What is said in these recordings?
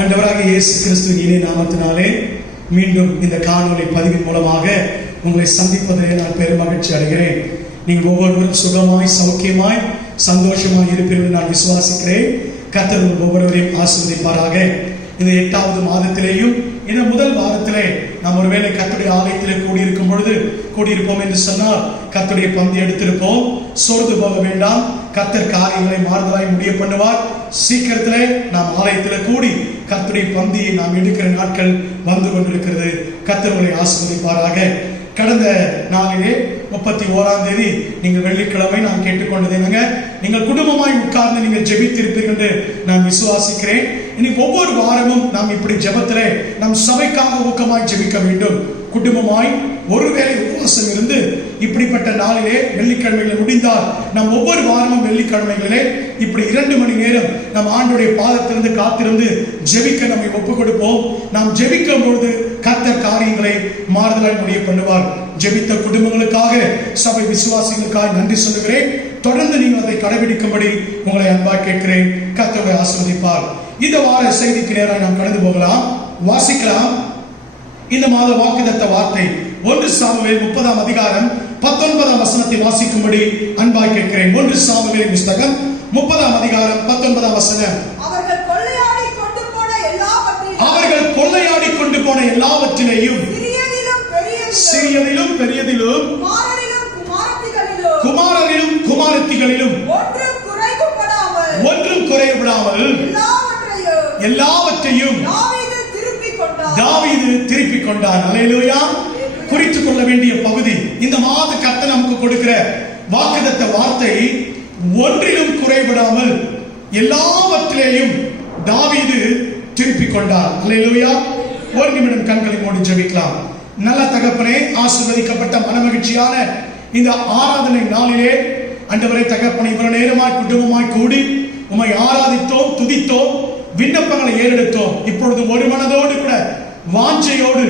ஆண்டவராகிய இயேசு கிறிஸ்துவின் இனிய நாமத்தினாலே மீண்டும் இந்த காணொளி பதிவின் மூலமாக உங்களை சந்திப்பதிலே நான் பெரும் மகிழ்ச்சி அடைகிறேன். நீங்கள் ஒவ்வொருவரும் சுகமாய் சௌக்கியமாய் சந்தோஷமாய் இருப்பீர்கள் நான் விசுவாசிக்கிறேன். கர்த்தர் ஒவ்வொருவரையும் ஆசீர்வதிப்பாராக. இந்த 8வது மாதத்திலேயும் இந்த முதல் வாரத்திலே நாம் ஒருவேளை கர்த்தருடைய ஆலயத்திலே கூடியிருப்போம் என்று சொன்னால் கர்த்தருடைய பந்தி எடுத்திருப்போம். சோர்ந்து போக வேண்டாம். கர்த்தர் காரியங்களை மாறுதலாய் முடிய பண்ணுவார். சீக்கிரத்திலே நாம் ஆலயத்தில் கூடி கர்த்தருடைய பந்தியை நாம் எடுக்கிற நாட்கள் வந்து கொண்டிருக்கிறது. கர்த்தர் உங்களை ஆசீர்வதிப்பாராக. கடந்த நாளிலே 31ஆம் தேதி நீங்கள் வெள்ளிக்கிழமை நான் கேட்டுக்கொண்டது என்னங்க, நீங்கள் குடும்பமாய் உட்கார்ந்து நீங்கள் ஜெபித்திருப்பீர்கள் என்று நான் விசுவாசிக்கிறேன். இன்னைக்கு ஒவ்வொரு வாரமும் நாம் இப்படி ஜெபத்திலே நம் சபைக்காக ஊக்கமாய் ஜெபிக்க வேண்டும். குடும்பமாய் ஒருவேளை உபவாசம் இருந்து இப்படிப்பட்ட நாளிலே வெள்ளிக்கிழமைகளை முடிந்தால் நாம் ஒவ்வொரு வாரமும் வெள்ளிக்கிழமைகளிலே இப்படி 2 மணி நேரம் நம் ஆண்டுடைய பாதத்திலிருந்து காத்திருந்து ஜெபிக்க நம்மை ஒப்புக் கொடுப்போம். நாம் ஜெபிக்கும் பொழுது கர்த்தர் காரியங்களை மாறுதலாய் முடிய பண்ணுவார். ஜெபித்த குடும்பங்களுக்காக சபை விசுவாசிகளுக்காக நன்றி சொல்லுகிறேன். தொடர்ந்து நீங்கள் அதை கடைபிடிக்கும்படி உங்களை அன்பாக கேட்கிறேன். கர்த்தரை ஆசீர்வதிப்பார். இந்த வார செய்திக்கு நேராக நாம் கடந்து போகலாம். வாசிக்கலாம். இந்த மாத வாக்குத்தத்த வார்த்தை 1 சாமுவேல் 30ஆம் அதிகாரம் 19ஆம் வசனத்தை வாசிக்கும்படி அன்பாக கேட்கிறேன். 1 சாமுவேல் புத்தகம் 30ஆம் அதிகாரம் 19ஆம் வசனம். அவர்கள் கொள்ளையாடி கொண்டு போன எல்லாவற்றிலேயும் சிறியதிலும் பெரியதிலும் குமாரரிலும் குமாரத்திகளிலும் ஒன்றும் குறைவுபடாமல் எல்லாவற்றையும் தாவீது திருப்பிக் கொண்டார். அல்லேலூயா. குறித்துக் கொள்ள வேண்டிய பகுதி இந்த மாத கர்த்தர் நமக்கு கொடுக்கிற வாக்குத்தத்த வார்த்தை, ஒன்றிலும் குறைபடாமல் எல்லாவற்றிலேயும் தாவீது திருப்பிக் கொண்டார். அல்லேலூயா. ஒரு நிமிடம் கண்களை மூடி ஜெபிக்கலாம். நல்ல தகப்பனே, ஆசீர்வதிக்கப்பட்ட மனமகிழ்ச்சியான இந்த ஆராதனை நாளிலே ஆண்டவரே தகப்பனே, இவ்வளவு நேரமாய் குடும்பமாய் கூடி உம்மை ஆராதித்தோம், துதித்தோம், விண்ணப்பங்களை ஏறெடுத்தோம். இப்பொழுது ஒரு மனதோடு கூட வாஞ்சையோடு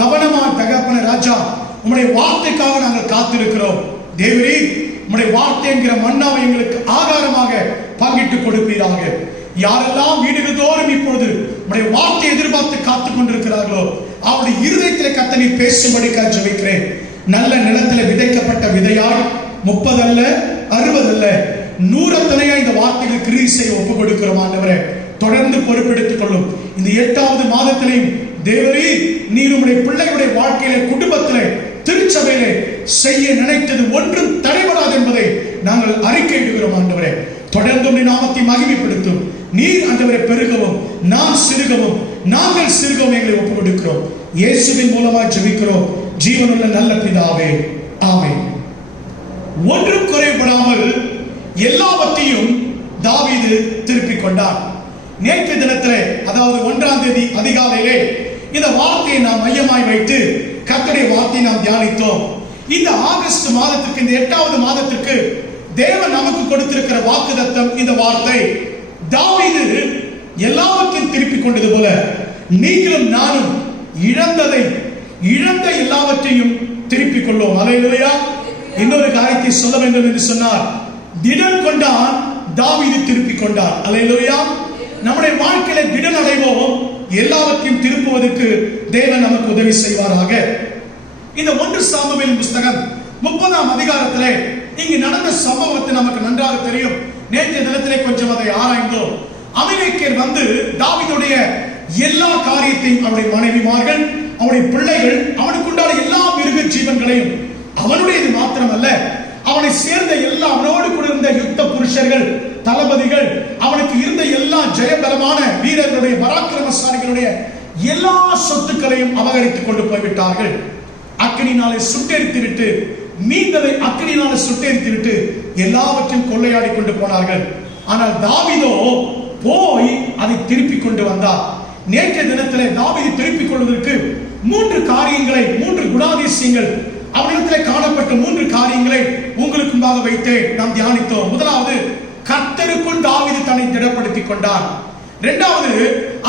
தவனமாய் தகப்பனே ராஜா, உம்முடைய வார்த்தைக்காக நாங்கள் காத்திருக்கிறோம். தேவரே, உம்முடைய வார்த்தை என்கிற மன்னாவை எங்களுக்கு ஆகாரமாக பங்கிட்டுக் கொடுப்பீராக. யாரெல்லாம் வீடுகள் தோறும் இப்பொழுது உம்முடைய வார்த்தை எதிர்பார்த்து காத்துக் கொண்டிருக்கிறார்களோ அவருடைய இருதயத்தில் கர்த்தர் பேசும்படிக்காக ஜெபிக்கிறேன். நல்ல நிலத்தில் விதைக்கப்பட்ட விதையாய் 30 அல்ல 60 அல்ல 100 இந்த வார்த்தைகள் கிரியை செய்ய ஒப்புக் கொடுக்கிறோம். ஆண்டவரே, தொடர்ந்து பொறுப்பெடுத்துக் கொள்ளும். இந்த 8வது மாதத்திலையும் தேவரே, நீர் உம்முடைய பிள்ளைகளுடைய வாழ்க்கையிலே, குடும்பத்திலே, திருச்சபையிலே செய்ய நினைத்தது ஒன்றும் தடைபடாது என்பதை நாங்கள் அறிக்கையிடுகிறோம். ஆண்டவரே, தொடர்ந்து உம்முடைய நாமத்தை மகிமைப்படுத்தும். நீர் ஆண்டவரே பெருகவும் நான் சிறுகவும் நாங்கள் சிறுகவும் எங்களை ஒப்புக் கொடுக்கிறோம். இயேசுவின் மூலமாக ஜெபிக்கிறோம் ஜீவனுள்ள நல்ல பிதாவே, ஆமென். ஒன்றும் குறைபடாமல் எல்லாவற்றையும் தாவீது திருப்பிக் கொண்டார். நேற்று தினத்திலே, அதாவது 1ஆம் தேதி அதிகாலையிலே இந்த வார்த்தையை நாம் மையமாய் வைத்து கர்த்தருடைய வார்த்தையை நாம் தியானித்தோம். இந்த ஆகஸ்ட் மாதத்துக்கு, இந்த 8வது மாதத்திற்கு தேவன் நமக்கு கொடுத்திருக்கிற வாக்குத்தத்தம் இந்த வார்த்தை. தாவீது எல்லாவற்றையும் திருப்பிக் கொண்டது போல நீங்களும் நானும் இழந்த எல்லாவற்றையும் திருப்பிக் கொள்வோம். அல்லேலூயா. இன்னொரு காரியத்தை சொல்ல வேண்டும் என்று சொன்னார், திடன் கொண்டான் தாவீது திருப்பிக் கொண்டார். அல்லேலூயா. நம்முடைய வாழ்க்கையில திடன் அடைவோம். எல்லாவற்றையும் திருப்புவதற்கு தேவன் நமக்கு உதவி செய்வாராக. இந்த 1 சாமுவேல் புத்தகம் 30ஆம் அதிகாரத்திலே இங்கு நடந்த சம்பவத்தை நமக்கு நன்றாக தெரியும். நேற்றைய தினத்திலே கொஞ்சம் அதை ஆராய்ந்தோம். அமலேக்கியர் வந்து தாவீதுடைய எல்லா காரியத்தையும், அவருடைய மனைவிமார்கள், அவருடைய பிள்ளைகள், அவனுக்குண்டான எல்லா மிருக ஜீவன்களையும், அவனுடையது மாத்திரமல்ல அவனை சேர்ந்த எல்லா, அவனோடு கூட இருந்த யுத்த புருஷர்கள், தளபதிகள், அவனுக்கு இருந்த எல்லா ஜெயபலமான வீரர்களுடைய, பராக்கிரமசாலிகளுடைய எல்லா சொத்துக்களையும் அபகரித்துக் கொண்டு போய்விட்டார்கள். அக்கினினாலே சுட்டெரித்து விட்டு, மீந்ததை அக்கினினாலே சுட்டெரித்து விட்டு எல்லாவற்றையும் கொள்ளையாடி கொண்டு போனார்கள். ஆனால் தாவீதோ போய் அதை திருப்பிக் கொண்டு வந்தார். நேற்றைய தினத்திலே தாவீது திருப்பிக் கொள்வதற்கு 3 காரியங்களை, 3 குணாதிசயங்கள், அவனிடத்திலே காணப்பட்ட 3 காரியங்களை உங்களுக்கு முன்பாக வைத்து நாம் தியானித்தோம். முதலாவது, கர்த்தருக்குள் தாவீது தன்னை திடப்படுத்திக் கொண்டான். இரண்டாவது,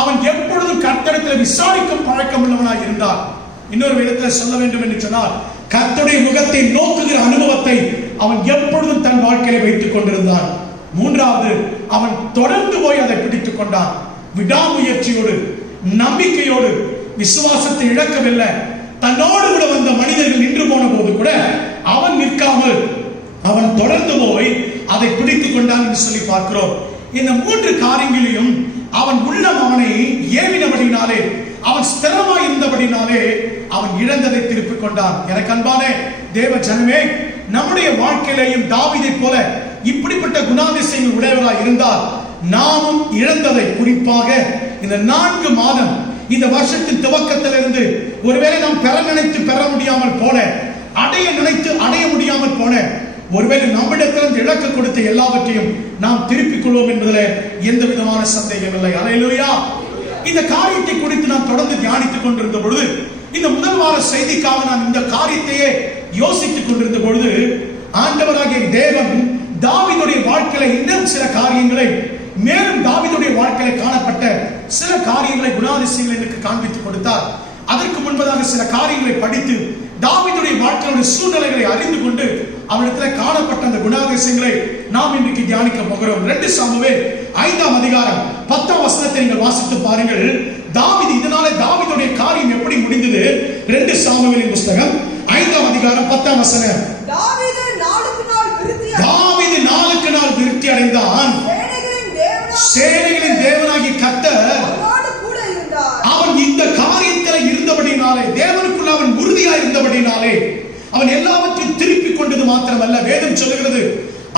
அவன் எப்பொழுதும் கர்த்தரிடத்தில் விசாரிக்கும் பழக்கம் உள்ளவனாய் இருந்தார். இன்னொரு விதத்தில் சொல்ல வேண்டும் என்று சொன்னால், கர்த்தருடைய முகத்தை நோக்குகிற அனுபவத்தை அவன் எப்பொழுதும் தன் வாழ்க்கையில வைத்துக் கொண்டிருந்தான். மூன்றாவது, அவன் தொடர்ந்து போய் அதை பிடித்துக் கொண்டான். விடாமுயற்சியோடு நம்பிக்கையோடு விசுவாசத்தை இழக்கவில்லை. தன்னோடு கூட வந்த மனிதர்கள் நின்று போன போது கூட அவன் நிற்காமல் அவன் தொடர்ந்து போய் அதை பிடித்துக் கொண்டான் என்று சொல்லி பார்க்கிறோம். இந்த 3 காரியங்களையும் அவன் உள்ளம் அவனை ஏவினபடினாலே, அவன் ஸ்திரமாய் இருந்தபடினாலே அவன் இழந்ததை திருப்பிக் கொண்டான். எனக்கு அன்பான தேவ ஜனமே, நம்முடைய வாழ்க்கையிலேயும் தாவீதை போல இப்படிப்பட்ட குணாதிசயங்கள் உடையவராய் இருந்தால் நாமும் இழந்ததை, குறிப்பாக இந்த 4 மாதம் இந்த வருஷத்தின் துவக்கத்திலிருந்து ஒருவேளை நாம் பெற நினைத்து பெற முடியாமல் போன, அடைய நினைத்து அடைய முடியாமல் போன, ஒருவேளை நம்மிடத்திலிருந்து இழக்க கொடுத்த எல்லாவற்றையும் நாம் திருப்பிக் கொள்வோம் என்பதில் எந்த விதமான சந்தேகம் இல்லை. அல்லேலூயா. இந்த காரியத்தை குறித்து நான் தொடர்ந்து தியானித்துக் கொண்டிருந்த பொழுது, இந்த முதல் வார செய்திக்காக நான் இந்த காரியத்தையே யோசித்துக் கொண்டிருந்த பொழுது, ஆண்டவராகிய தேவன் தாவீதுடைய வாழ்க்கையில இன்னும் சில காரியங்களை, மேலும் தாவீதுடைய வாழ்க்கையில காணப்பட்ட சில காரியங்களை, குணாதிசயங்களை எனக்கு காண்பித்துக் கொடுத்தார். அதற்கு முன்பதாக சில காரியங்களை படித்து தாவீதுடைய வாழ்க்கையுடைய சூழ்நிலைகளை அறிந்து கொண்டு அவரிடத்தில் காணப்பட்ட அந்த குணாதிசயங்களை நாம் இன்றைக்கு தியானிக்க போகிறோம். 2 சாமுவேல் 5ஆம் அதிகாரம் 10ஆம் வசனத்தை நீங்கள் வாசித்து பாருங்கள். தாவீது, இதனால தாவீதுடைய காரியம் எப்படி முடிந்தது? 2 சாமுவேலின் புத்தகம் 5ஆம் அதிகாரம் 10ஆம் வசனம். தாவீது நாளுக்கு நாள் விருத்தி அடைந்தான். சேனைகளின் தேவனாகிய கர்த்தர் அவன் இந்த காரியத்தில் இருந்தபடினாலே, தேவனுக்குள்ள அவன் உறுதியாக இருந்தபடினாலே அவன் எல்லாவற்றையும் திருப்பிக் கொண்டது மாத்திரமல்ல, வேதம் சொல்லுகிறது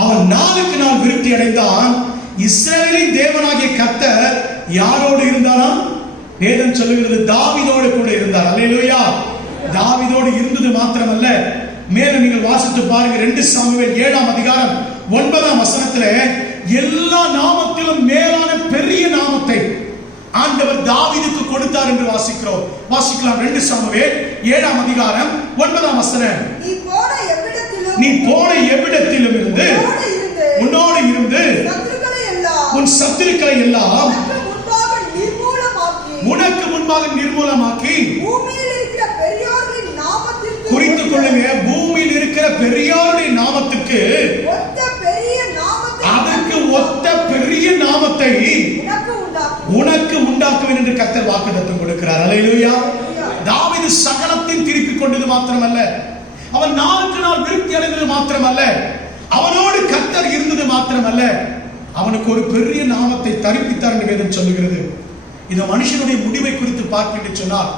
அவன் நாளுக்கு நாள் விருத்தி அடைந்தான். இஸ்ரவேலின் தேவனாகிய கர்த்தர் யாரோடு இருந்தாரா? வேதம் சொல்லுகிறது தாவீதோடு கூட இருந்தார். அல்லேலூயா. தாவீதோடு இருந்தது மாத்திரமல்ல, மேலும் நீங்கள் வாசித்து பாருங்க. 2 சாமுவேல் 7ஆம் அதிகாரம் 9ஆம் வசனத்துல எல்லா நாமத்திலும் மேலான பெரிய நாமத்தை ஆண்டவர் தாவீதுக்கு கொடுத்தார் என்று வாசிக்கலாம். 2 சாமுவேல் 7ஆம் அதிகாரம் 9ஆம் வசனம். நீ போன எவ்விடத்திலும் இருந்து உன்னோடு இருந்து உன் சத்துருக்களை எல்லாம் உனக்கு முன்பாக நிர்மூலமாக்கி, குறித்துக் கொள்ளுங்க, பூமியில் இருக்கிற பெரியோருடைய நாமத்துக்கு அதற்கு ஒத்த பெரிய நாமத்தை உனக்கு உண்டாக்குவேன் என்று கர்த்தர் வாக்குத்தத்தம் கொடுக்கிறார். அல்லேலூயா. தாவீது சகலத்தையும் திருப்பிக் கொண்டது மாத்திரமல்ல, அவன் நாளுக்கு நாள் விருத்தி அடைந்தது மாத்திரமல்ல, அவனோடு கர்த்தர் இருந்தது மாத்திரமல்ல, அவனுக்கு ஒரு பெரிய நாமத்தை தரிப்பித்தார் என்று வேதம் சொல்லுகிறது. இந்த மனுஷனுடைய முடிவை குறித்து பார்ப்பீங்க சொன்னால்,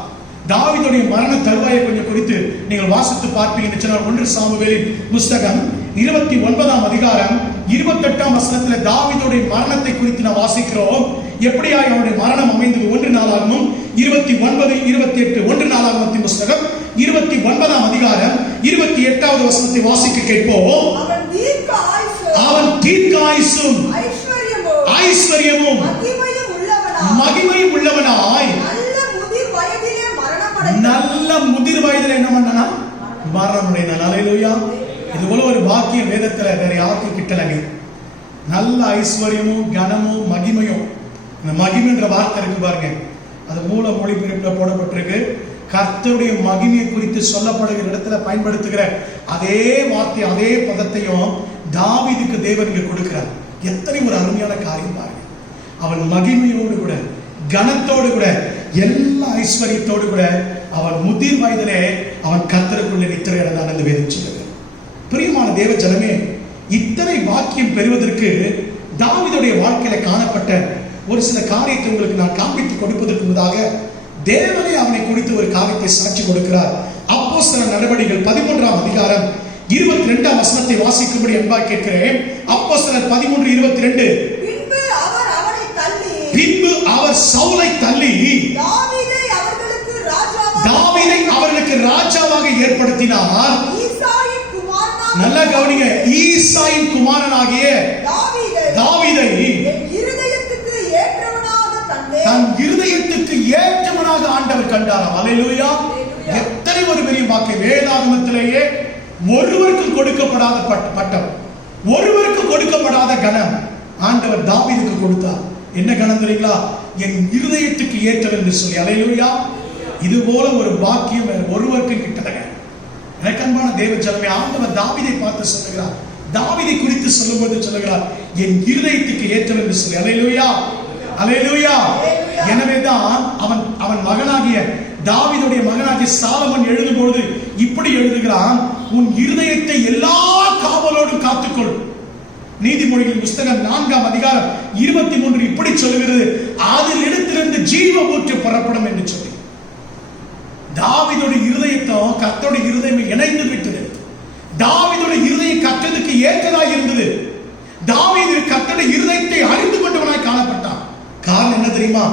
தாவீதுடைய மரண தருவாயை கொஞ்சம் குறித்து நீங்கள் வாசித்து பார்ப்பீங்க சொன்னால், 1 சாமுவேலின் புத்தகம் 29ஆம் அதிகாரம் 28ஆம் வசனத்தில் தாவீதுடைய மரணத்தை குறித்து நாம் வாசிக்கிறோம். எப்படியாய் அவருடைய மரணம் அமைந்தது? 1 நாளாகமம் 29, 28. 1 நாளாகமத்தின் புத்தகம் 29ஆம் அதிகாரம் 28வது வசனத்தை வாசிக்க கேட்போம். அவன் தீர்க்காயுசும் ஐஸ்வர்யமும் மகிமையும் உள்ளவனாய் நல்ல முதிர் வயதில் என்ன பண்ணனா? மரணம் அடைந்தான். அல்லேலூயா. இது போல ஒரு பாக்கியம் வேதத்துல வேற யாருக்கும் கிட்டலங்க. நல்ல ஐஸ்வர்யமும் கனமும் மகிமையும். இந்த மகிமைன்ற வார்த்தை இருக்கு பாருங்க, அது மூல மொழிபெயர்ப்புல போடப்பட்டிருக்கு. கர்த்தருடைய மகிமையை குறித்து சொல்லப்படுகிற இடத்துல பயன்படுத்துகிற அதே வார்த்தை, அதே பதத்தையும் தாவீதுக்கு தேவன் இங்க கொடுக்கிறார். எத்தனை ஒரு அருமையான காரியம் பாருங்க. அவன் மகிமையோடு கூட, கனத்தோடு கூட, எல்லா ஐஸ்வர்யத்தோடு கூட அவன் முதிர் வயதிலே அவன் கர்த்தருக்குள்ள நித்திரை அடைந்தான் என்று வேதம் சொல்லுகிறது. பிரியமான தேவ ஜனமே, இத்தனை வாக்கியம் பெறுவதற்கு தாவீதுடைய வாழ்க்கையில காணப்பட்ட ஒரு சில காரியத்தை உங்களுக்கு நான் காண்பித்து கொடுப்பதற்கு முன்னதாக தேவனே அவனை குறித்து ஒரு காரியத்தை சாட்சி கொடுக்கிறார். அப்போஸ்தலர் நடவடிக்கைகள் 13ஆம் அதிகாரம் 22ஆம் வசனத்தை வாசிக்கும்படி அன்பாய் கேட்கிறேன். அப்போஸ்தலர் 13:22. பின்பு அவர் சவுலை தள்ளி தாவீதை அவர்களுக்கு ராஜாவாக ஏற்படுத்தினார். நல்ல கவனிங்க, ஈசாயின் குமாரனாகிய தாவீதை தன் இருதயத்துக்கு ஏற்றவனாக ஆண்டவர் கண்டாராம். அல்லேலூயா. எத்தனை ஒரு பெரிய வாக்கியம். வேதாகமத்திலேயே ஒருவருக்கும் கொடுக்கப்படாத பட்டம், ஒருவருக்கும் கொடுக்கப்படாத கனம் ஆண்டவர் தாவீதுக்கு கொடுத்தார். என்ன கனம் தெரியுங்களா? என் இருதயத்துக்கு ஏற்றவர் என்று சொல்லி. அல்லேலூயா. இது போல ஒரு பாக்கியம் ஒருவருக்கும் கிட்டதங்க. எனக்கு அன்பான தேவ ஜனமே, ஆண்டவர் தாவீதை பார்த்து சொல்லுகிறார், தாவீதை குறித்து சொல்லும்போது சொல்லுகிறார், என் இருதயத்துக்கு ஏற்றவர் என்று சொல்லி. அல்லேலூயா. அல்லேலூயா. எனவேதான் அவன் மகனாகிய தாவீதுடைய மகனாகிய சாலமன் எழுதும்போது இப்படி எழுதுகிறான், உன் இருதயத்தை எல்லா காவலோடும் காத்துக்கொள். நீதிமொழிகளின் புஸ்தகம் 4ஆம் அதிகாரம் 23 இப்படி சொல்லுகிறது, அதில் இடத்திலிருந்து ஜீவ ஊற்று புறப்படும் என்று சொல்லி. தாவீதுடைய இருதயத்தும் கர்த்தருடைய இருதயம் இணைந்து விட்டது. தாவீதுடைய இருதயம் கர்த்தருக்கு ஏற்றதாய் இருந்தது. தாவீது கர்த்தருடைய இருதயத்தை அறிந்து கொண்டவனாய் காணப்பட்டான். காரணம் என்ன தெரியுமா?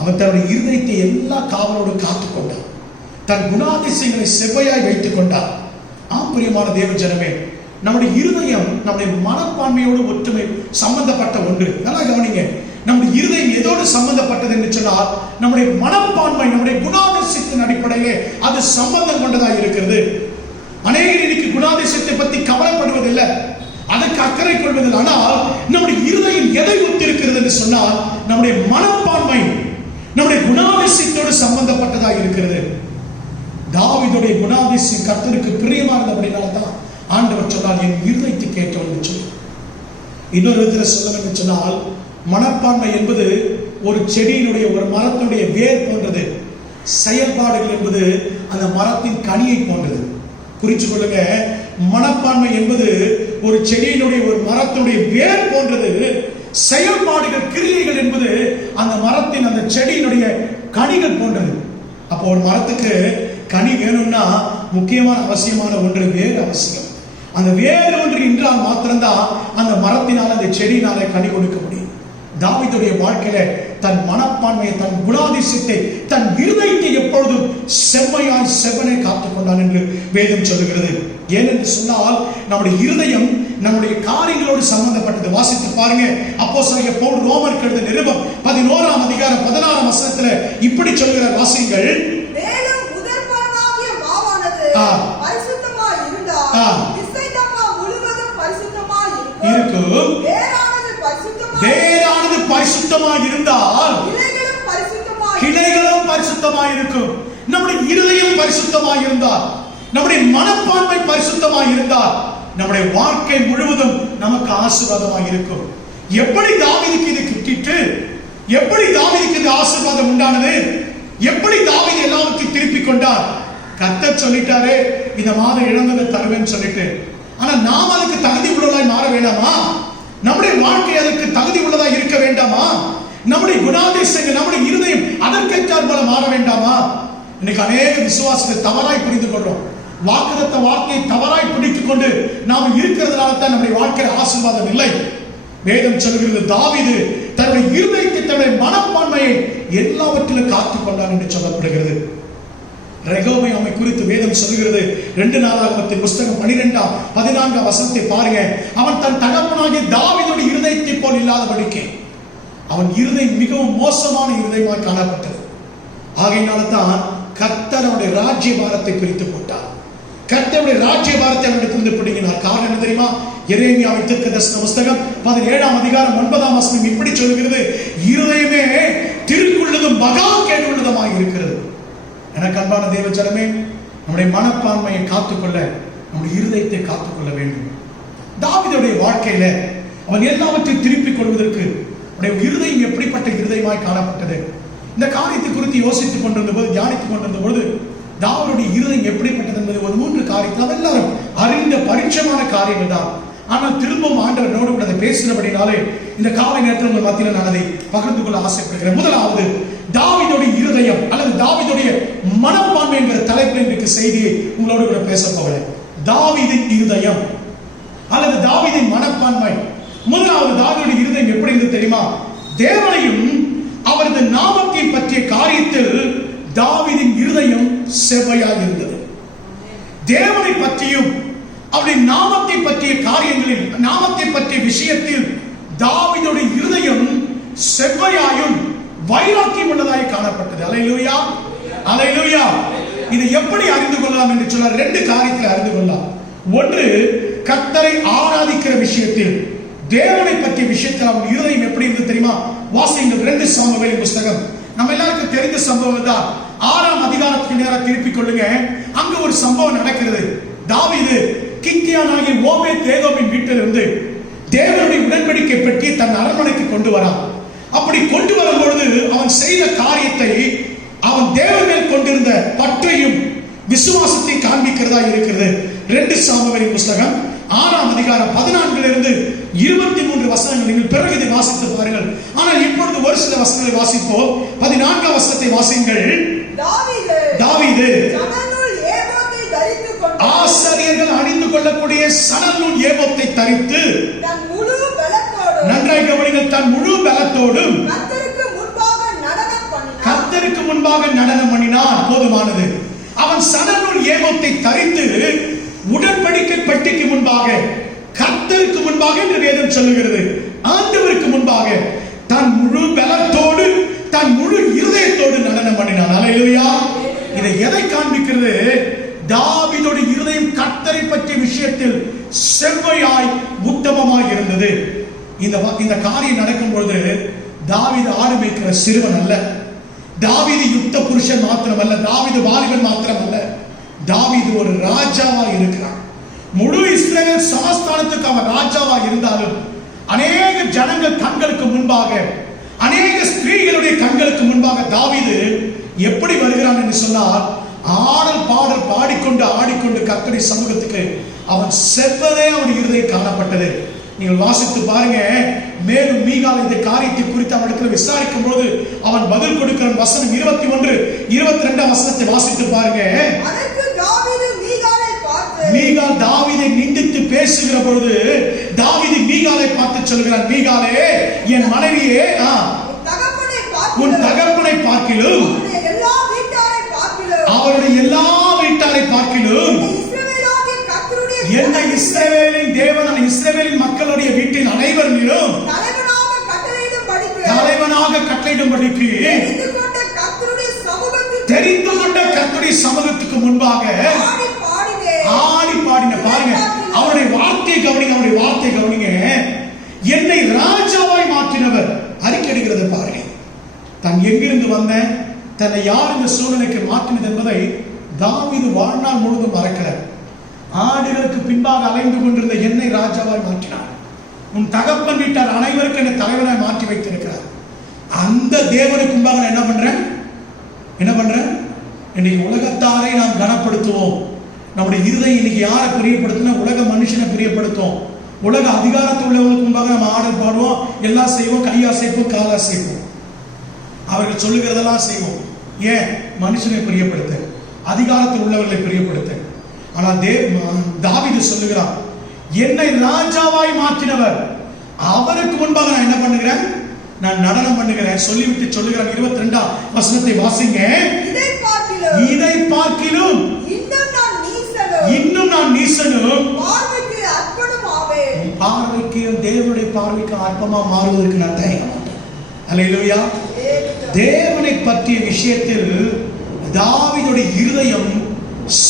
அவன் தன்னுடைய இருதயத்தை எல்லா காவலோடு காத்துக் கொண்டான். தன் குணாதிசயங்களை செவ்வையாய் வைத்துக் கொண்டான். பிரியமான தேவ ஜனமே, நம்முடைய இருதயம் நம்முடைய மனப்பான்மையோடு ஒற்றுமை சம்பந்தப்பட்ட ஒன்று. நல்லா கவனிங்க, நம்முடைய இருதயம் எதோடு சம்பந்தப்பட்டது என்று சொன்னால் நம்முடைய மனப்பான்மை, நம்முடைய குணாதிசயத்தின் அடிப்படையிலே அது சம்பந்தம் கொண்டதாக இருக்கிறது. அநேகர் இன்னைக்கு குணாதிசயத்தை பற்றி கவலைப்படுவதில்லை, அதற்கு அக்கறை கொள்வதில்லை. ஆனால் நம்முடைய இருதயம் எதை ஒத்திருக்கிறது என்று சொன்னால் நம்முடைய மனப்பான்மை நம்முடைய குணாதிசயத்தோடு சம்பந்தப்பட்டதாக இருக்கிறது. தாவீதுடைய குணாதிசயம் கர்த்தருக்கு பிரியமானபடினால்தான் ஆண்டவர் சொன்னார், என் இருதயத்தை கேட்டவன் என்று சொல்லி. இன்னொரு விதத்தில் சொல்லணும் என்று சொன்னால், மனப்பான்மை என்பது ஒரு செடியினுடைய ஒரு மரத்தினுடைய வேர் போன்றது. செயல்பாடுகள் என்பது அந்த மரத்தின் கனியை போன்றது. குறிச்சு கொள்ளுங்க, மனப்பான்மை என்பது ஒரு செடியினுடைய ஒரு மரத்தினுடைய வேர் போன்றது. செயல்பாடுகள் கிரியைகள் என்பது அந்த மரத்தின் அந்த செடியினுடைய கனிகள் போன்றது. அப்போ ஒரு மரத்துக்கு கனி வேணும்னா முக்கியமான அவசியமான ஒன்று வேறு அவசியம். அந்த வேறு ஒன்று என்றால் மாத்திரம்தான் அந்த மரத்தினால் அந்த செடியினால கனி கொடுக்க முடியும். தாவீதுடைய வாழ்க்கையில தன் மனப்பான்மையை, தன் குணாதிசயத்தை, தன் இருதயத்தை எப்பொழுதும் செம்மையாய் செவ்வனை காத்துக் கொண்டான் என்று வேதம் சொல்லுகிறது. ஏனென்று சொன்னால் நம்முடைய இருதயம் நம்முடைய காரியங்களோடு சம்பந்தப்பட்டது. வாசித்து பாருங்க, அப்போஸ்தலனாகிய பவுல் ரோமருக்கு எழுதிய நிருபம் 11ஆம் அதிகாரம் 16ஆம் வசனத்துல இப்படி சொல்கிறார், வாசிங்கள். மேலும் முதற்பலனாகிய மாவானது பரிசுத்தமாய் இருந்தால் திசைதம்மா முழுவதும் பரிசுத்தமாய் இருக்கும். வேரானது பரிசுத்தமாய் இருந்தால் கிளைகளும் பரிசுத்தமாய் இருக்கும். நம்முடைய இருதயம் பரிசுத்தமாய் இருந்தால், நம்முடைய மனப்பான்மை பரிசுத்தமாய் இருந்தால், நம்முடைய வாழ்க்கை முழுவதும் நமக்கு ஆசீர்வாதமாய் இருக்கும். எப்படி தாவீதுக்கு இது கிட்டிட்டு, எப்படி தாவீதுக்கு இது ஆசீர்வாதம் உண்டானது, எப்படி தாவீது எல்லாவற்றையும் திருப்பிக் கொண்டார்? கர்த்தர் சொல்லிட்டாரே, இந்த மாதம் இழந்ததை தருவேன்னு சொல்லிட்டு. ஆனா நாம் அதுக்கு தகுதி உள்ளதாய் மாற வேண்டாமா? நம்முடைய வாழ்க்கை அதற்கு தகுதி உள்ளதா இருக்க வேண்டாமா? நம்முடைய குணாதிசயங்கள், நம்முடைய இருதயம் அதற்கேற்றார் போல மாற வேண்டாமா? இன்னைக்கு அநேக விசுவாசத்தை தவறாய் புரிந்து கொள்றோம். வாக்குதத்த வார்த்தையை தவறாய் பிடித்துக் கொண்டு நாம் இருக்கிறதுனால தான் நம்முடைய வாழ்க்கையில் ஆசீர்வாதம் இல்லை. வேதம் சொல்கிறது, தாவீது தன்னுடைய இருதயத்தை, தன்னுடைய மனப்பான்மையை எல்லாவற்றிலும் காத்துக் கொண்டான் என்று சொல்லப்படுகிறது. ரெகோபெயாமை குறித்து வேதம் சொல்கிறது. 2 நாளாகமத்தின் புஸ்தகம் 12ஆம் 14ஆம் வசனத்தை பாருங்க. அவன் தன் தகப்பனாகிய தாவீதுடைய இருதயத்தை போல் இல்லாதபடிக்கு அவன் இருதயம் மிகவும் மோசமான இருதயமாய் காணப்பட்டது. ஆகையினால தான் கர்த்தருடைய ராஜ்யபாரத்தை பிரித்து போட்டார். கர்த்தருடைய ராஜ்யபாரத்தை அவனிடத்திலிருந்து பிடுங்கினார். காரணம் என்ன தெரியுமா? எரேமியாவின் தீர்க்கதரிசன புஸ்தகம் 17ஆம் அதிகாரம் 9ஆம் வசனம் இப்படி சொல்கிறது, இருதயமே திருக்குள்ளதும் மகா கேடுள்ளதுமாய் இருக்கிறது. எனக்கு அன்பான தேவ ஜனமே, நம்முடைய மனப்பான்மையை காத்துக்கொள்ள நம்முடைய இருதயத்தை காத்துக்கொள்ள வேண்டும். தாவீதுடைய வாழ்க்கையில அவன் எல்லாவற்றையும் திருப்பிக் கொள்வதற்கு அவனுடைய இருதயம் எப்படிப்பட்ட இருதயமாய் காணப்பட்டது? இந்த காரியத்தை குறித்து யோசித்துக் கொண்டிருந்த போது, தியானித்துக் கொண்டிருந்த பொழுது, தாவீதுடைய இருதயம் எப்படிப்பட்டது என்பது ஒரு 3 காரியத்தில் எல்லாரும் அறிந்த பரிச்சயமான காரியங்கள் தான். ஆனால் திரும்பவும் ஆண்டவர் நோடு கூட அதை பேசினபடினாலே இந்த காலை நேரத்தில் உங்கள் மத்தியில் நான் அதை பகிர்ந்து கொள்ள ஆசைப்படுகிறேன். முதலாவது, தாவீதுடைய இருதயம் அல்லது தாவீதுடைய மனப்பான்மை என்கிற தலைப்பில் இன்றைக்கு செய்தியை உங்களோடு கூட பேச போகிறேன். தாவீதின் இருதயம் அல்லது தாவீதின் மனப்பான்மை. முதலாவது, தாவீதுடைய இருதயம் எப்படி இருந்தது தெரியுமா? தேவனையும் அவரது நாமத்தை பற்றிய காரியத்தில் தாவீதின் இருதயம் செவ்வையாக இருந்தது. தேவனை பற்றியும் அவருடைய நாமத்தை பற்றிய காரியங்களில், நாமத்தை பற்றிய விஷயத்தில் தாவீதுடைய இருதயம் செவ்வையாயும் வைராக்கியம் உள்ளதாய் காணப்பட்டது. அல்லேலூயா, அல்லேலூயா. இதை எப்படி அறிந்து கொள்ளலாம் என்று சொன்னால் 2 காரியத்தில் அறிந்து கொள்ளலாம். ஒன்று, கர்த்தரை ஆராதிக்கிற விஷயத்தில், தேவனை பற்றிய விஷயத்தில் அவன் இருதயம் எப்படி இருந்தது தெரியுமா? வாசியுங்கள் 2 சாமுவேல் புஸ்தகம். நம்ம எல்லாருக்கும் தெரிந்த சம்பவம் தான். 6ஆம் அதிகாரத்துக்கு நேரா திருப்பிக் கொள்ளுங்க. அங்கு ஒரு சம்பவம் நடக்கிறது. தாவீது கித்தியானாகிய ஓபேத் ஏதோமின் வீட்டிலிருந்து தேவனுடைய உடன்படிக்கை பெட்டி தன் அரண்மனைக்கு கொண்டு வரான். அப்படி கொண்டு வரும் பொழுது அவன் செய்த காரியத்தை அவன் தேவன் மேல் கொண்டிருந்த பற்றையும் விசுவாசத்தை காண்பிக்கிறதா இருக்கிறது. 2 சாமுவேலின் புஸ்தகம் 6ஆம் அதிகாரம் 14 23 வசனங்கள் நீங்கள் பிறகு இதை வாசித்து பாருங்கள். ஆனால் இப்பொழுது ஒரு சில வசனங்களை வாசிப்போம். 14ஆம் வசனத்தை வாசிங்கள். தாவீது ஆசாரியர்கள் அணிந்து கொள்ளக்கூடிய சணல் நூல் ஏபோத்தை தரித்து நன்றாய் கவனிங்கள், தன் முழு பலத்தோடும் கர்த்தருக்கு முன்பாக நடனம் பண்ணினான். போதுமானது. அவன் சணல் நூல் ஏபோத்தை தரித்து உடன்படிக்கை பெட்டிக்கு முன்பாக, கர்த்தருக்கு முன்பாக என்று வேதம் சொல்லுகிறது, ஆண்டவருக்கு முன்பாக தன் முழு பலத்தோடு தன் முழு இருதயத்தோடு நடனம் பண்ணினான். அல்லேலூயா. இதை எதை காண்பிக்கிறது? தாவீதுடைய இருதயம் கர்த்தரை பற்றிய விஷயத்தில் செவ்வையாய் உத்தமமாய் இருந்தது. இந்த காரியம் நடக்கும் பொழுது தாவீது ஆடு மேய்க்கிற சிறுவன் அல்ல, தாவீது யுத்த புருஷன் மாத்திரமல்ல, தாவீது வாலிபன் மாத்திரமல்ல, தாவீது ஒரு ராஜாவா இருக்கிறான். முழு இஸ்ரவேல் சமஸ்தானத்துக்கு அவன் ராஜாவா இருந்தாலும் அநேக ஜனங்கள் கண்களுக்கு முன்பாக, அநேக ஸ்திரீகளுடைய கண்களுக்கு முன்பாக தாவீது எப்படி வருகிறான் என்று சொன்னால், ஆடல் பாடல் பாடிக்கொண்டு ஆடிக்கொண்டு கர்த்தருடைய சமூகத்துக்கு அவன் செல்வதே அவன் இருதயம் காணப்பட்டது. நீங்கள் வாசித்து பாருங்க. மேலும் மீகால் இந்த காரியத்தை குறித்து அவனிடத்தில் விசாரிக்கும் போது அவன் பதில் கொடுக்கிற வசனம் 21, 22 வசனத்தை வாசித்து பாருங்க. மீகால் தாவீதை நிந்தித்து பேசுகிற பொழுது தாவீது மீகாலை பார்த்து சொல்கிறான், மீகாலே, என் மனைவியே, உன் தகப்பனை பார்க்கிலும் அவருடைய எல்லா வீட்டாரை பார்க்கிலும் என்ன இஸ்ரவேலின் தேவன், இஸ்ரவேலின் மக்களுடைய வீட்டின் அனைவரிலும் தலைவனாக கட்டளையிடும்படிக்கு தெரிந்து கொண்ட கர்த்தருடைய சமூகத்துக்கு முன்பாக ஆடி பாடின. பாருங்க அவருடைய வார்த்தையை கவனிங்க, அவருடைய வார்த்தையை கவனிங்க. என்னை ராஜாவாய் மாற்றினவர் அறிக்கையிடுகிறது பாருங்க. தான் எங்கிருந்து வந்த, தன்னை யார் இந்த சூழ்நிலைக்கு மாற்றினது என்பதை தாவீது வாழ்நாள் முழுவதும் மறக்கிறார். ஆடுகளுக்கு பின்பாக அலைந்து கொண்டிருந்த என்னை ராஜாவாய் மாற்றினார். உன் தகப்பன் வீட்டார் அனைவருக்கு என்னை தலைவனாய் மாற்றி வைத்திருக்கிறார். அந்த தேவனுக்கு முன்பாக நான் என்ன பண்றேன்? இன்னைக்கு உலகத்தாரை நாம் கனப்படுத்துவோம். நம்முடைய இருதயம் இன்னைக்கு யாரை பிரியப்படுத்தினா உலக மனுஷனை பிரியப்படுத்தும். உலக அதிகாரத்தில் உள்ளவங்களுக்கு முன்பாக நம்ம ஆடல் பாடுவோம், எல்லாம் செய்வோம், கையாசைப்போம், காலாசைப்போம், அவர்கள் சொல்லுகிறதெல்லாம் செய்வோம். ஏன்? மனுஷனை பிரியப்படுத்த, அதிகாரத்தில் உள்ளவர்களை பிரியப்படுத்த. ஆனால் தாவீது சொல்லுகிறான், என்னை ராஜாவாய் மாற்றினவர் அவருக்கு முன்பாக நான் என்ன பண்ணுகிறேன்? நான் நடனம் பண்ணுகிறேன். சொல்லிவிட்டு சொல்லுகிறான். 22ஆம் வசனத்தை வாசிங்க. இதை பார்க்கிலும் இன்னும் நான் நீசனும் பார்வைக்கு தேவனுடைய பார்வைக்கு அற்பமா மாறுவதற்கு நான் தயங்க மாட்டேன். அல்லேலூயா. தேவனை பற்றிய விஷயத்தில் தாவீதுடைய இருதயம்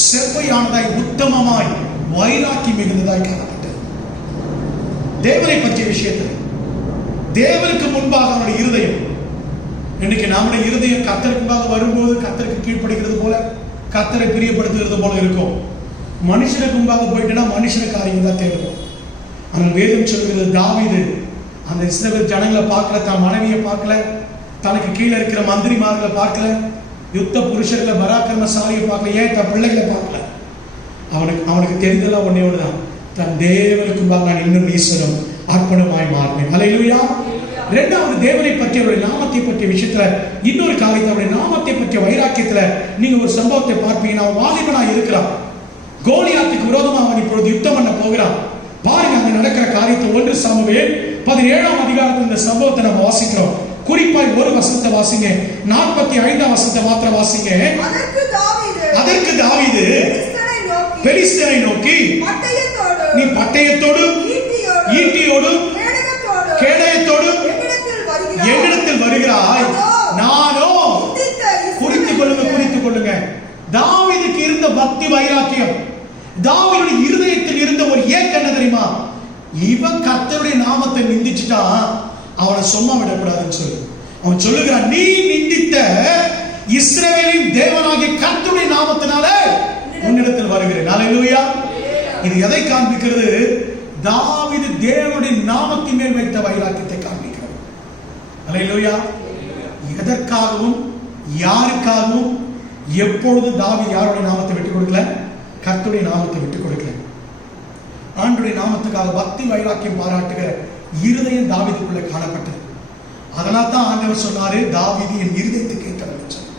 செவ்வையானதாய், உத்தமமாய், வைராக்கி மிகுந்ததாய் காணப்பட்டது. தேவனை பற்றிய விஷயத்தில் தேவனுக்கு முன்பாக அவனுடைய இருதயம். இன்னைக்கு நம்முடைய இருதயம் கர்த்தருக்கு முன்பாக வரும்போது கர்த்தருக்கு கீழ்ப்படுகிறது போல, கர்த்தரை பிரியப்படுத்துகிறது போல இருக்கும். மனுஷனுக்கு முன்பாக போயிட்டுனா மனுஷன காரியம் தான் தேடுவோம். ஆனால் வேதம் சொல்கிறது, தாவீது அந்த இஸ்ரவேல் ஜனங்களை பார்க்கல, தன் மனைவியை பார்க்கல, தனக்கு கீழே இருக்கிற மந்திரிமார்களை பார்க்கல, யுத்த புருஷர்களை, பராக்கிரமசாலியை பார்க்கல, ஏன் தன் பிள்ளைகளை பார்க்கல. அவனுக்கு தெரிந்ததெல்லாம் ஒன்னே ஒண்ணுதான், தன் தேவனுக்கு முன்பாக நான் இன்னும் ஈஸ்வரம் அர்ப்பணமாய் மாறினேன். அல்லேலூயா. இரண்டாவது, தேவனை பற்றிய அவருடைய நாமத்தை பற்றிய விஷயத்துல இன்னொரு காரியத்தை, அவருடைய நாமத்தை பற்றிய வைராக்கியத்துல நீங்க ஒரு சம்பவத்தை பார்ப்பீங்க. அவன் வாலிபனா இருக்கிறான். கோலியாத்துக்கு விரோதமா அவன் இப்பொழுது யுத்தம் பண்ண போகிறான். பாருங்க அங்க நடக்கிற காரியத்தை. 1 சாமுவேல் 17ஆம் அதிகாரத்தில் இந்த சம்பவத்தை நம்ம வாசிக்கிறோம். குறிப்பாய் ஒரு வசனத்தை வாசிங்க, 45ஆம் வசனத்தை மாத்திரம் வாசிங்க. அதற்கு தாவீது பெலிஸ்தரை நோக்கி, நீ பட்டயத்தோடும் ஈட்டியோடும் கேடயத்தோடும் என்னிடத்தில் வருகிறாய், நானோ குறித்துக் கொள்ளுங்க. தாவீதுக்கு இருந்த பக்தி வைராக்கியம், தாவீதுடைய இருதயத்தில் இருந்த ஒரு ஏக்கம் என்ன தெரியுமா? இவன் கர்த்தருடைய நாமத்தை நிந்திச்சுட்டா அவனை சும்மா விடக்கூடாதுன்னு சொல்லி அவன் சொல்லுகிறான், நீ நிந்தித்த இஸ்ரவேலின் தேவனாகிய கர்த்தருடைய நாமத்தினால உன்னிடத்தில் வருகிறேன். அல்லேலூயா. இது எதை காண்பிக்கிறது? தாவீது தேவனுடைய நாமத்தின் மேல் வைத்த வைராக்கியத்தை காண்பிக்கிறது. அல்லேலூயா. எதற்காகவும் யாருக்காகவும் எப்பொழுது தாவீது யாருடைய நாமத்தை விட்டுக் கொடுக்கல? கர்த்தருடைய நாமத்தை விட்டுக் கொடுக்கல. ஆண்டவருடைய நாமத்துக்காக பக்தி வைராக்கியம் பாராட்டுகிற இருதயம் தாவீதுக்குள்ள காணப்பட்டது. அதனால தான் ஆண்டவர் சொன்னாரு, தாவீது என் இருதயத்துக்கு ஏற்றவர் சொன்னார்.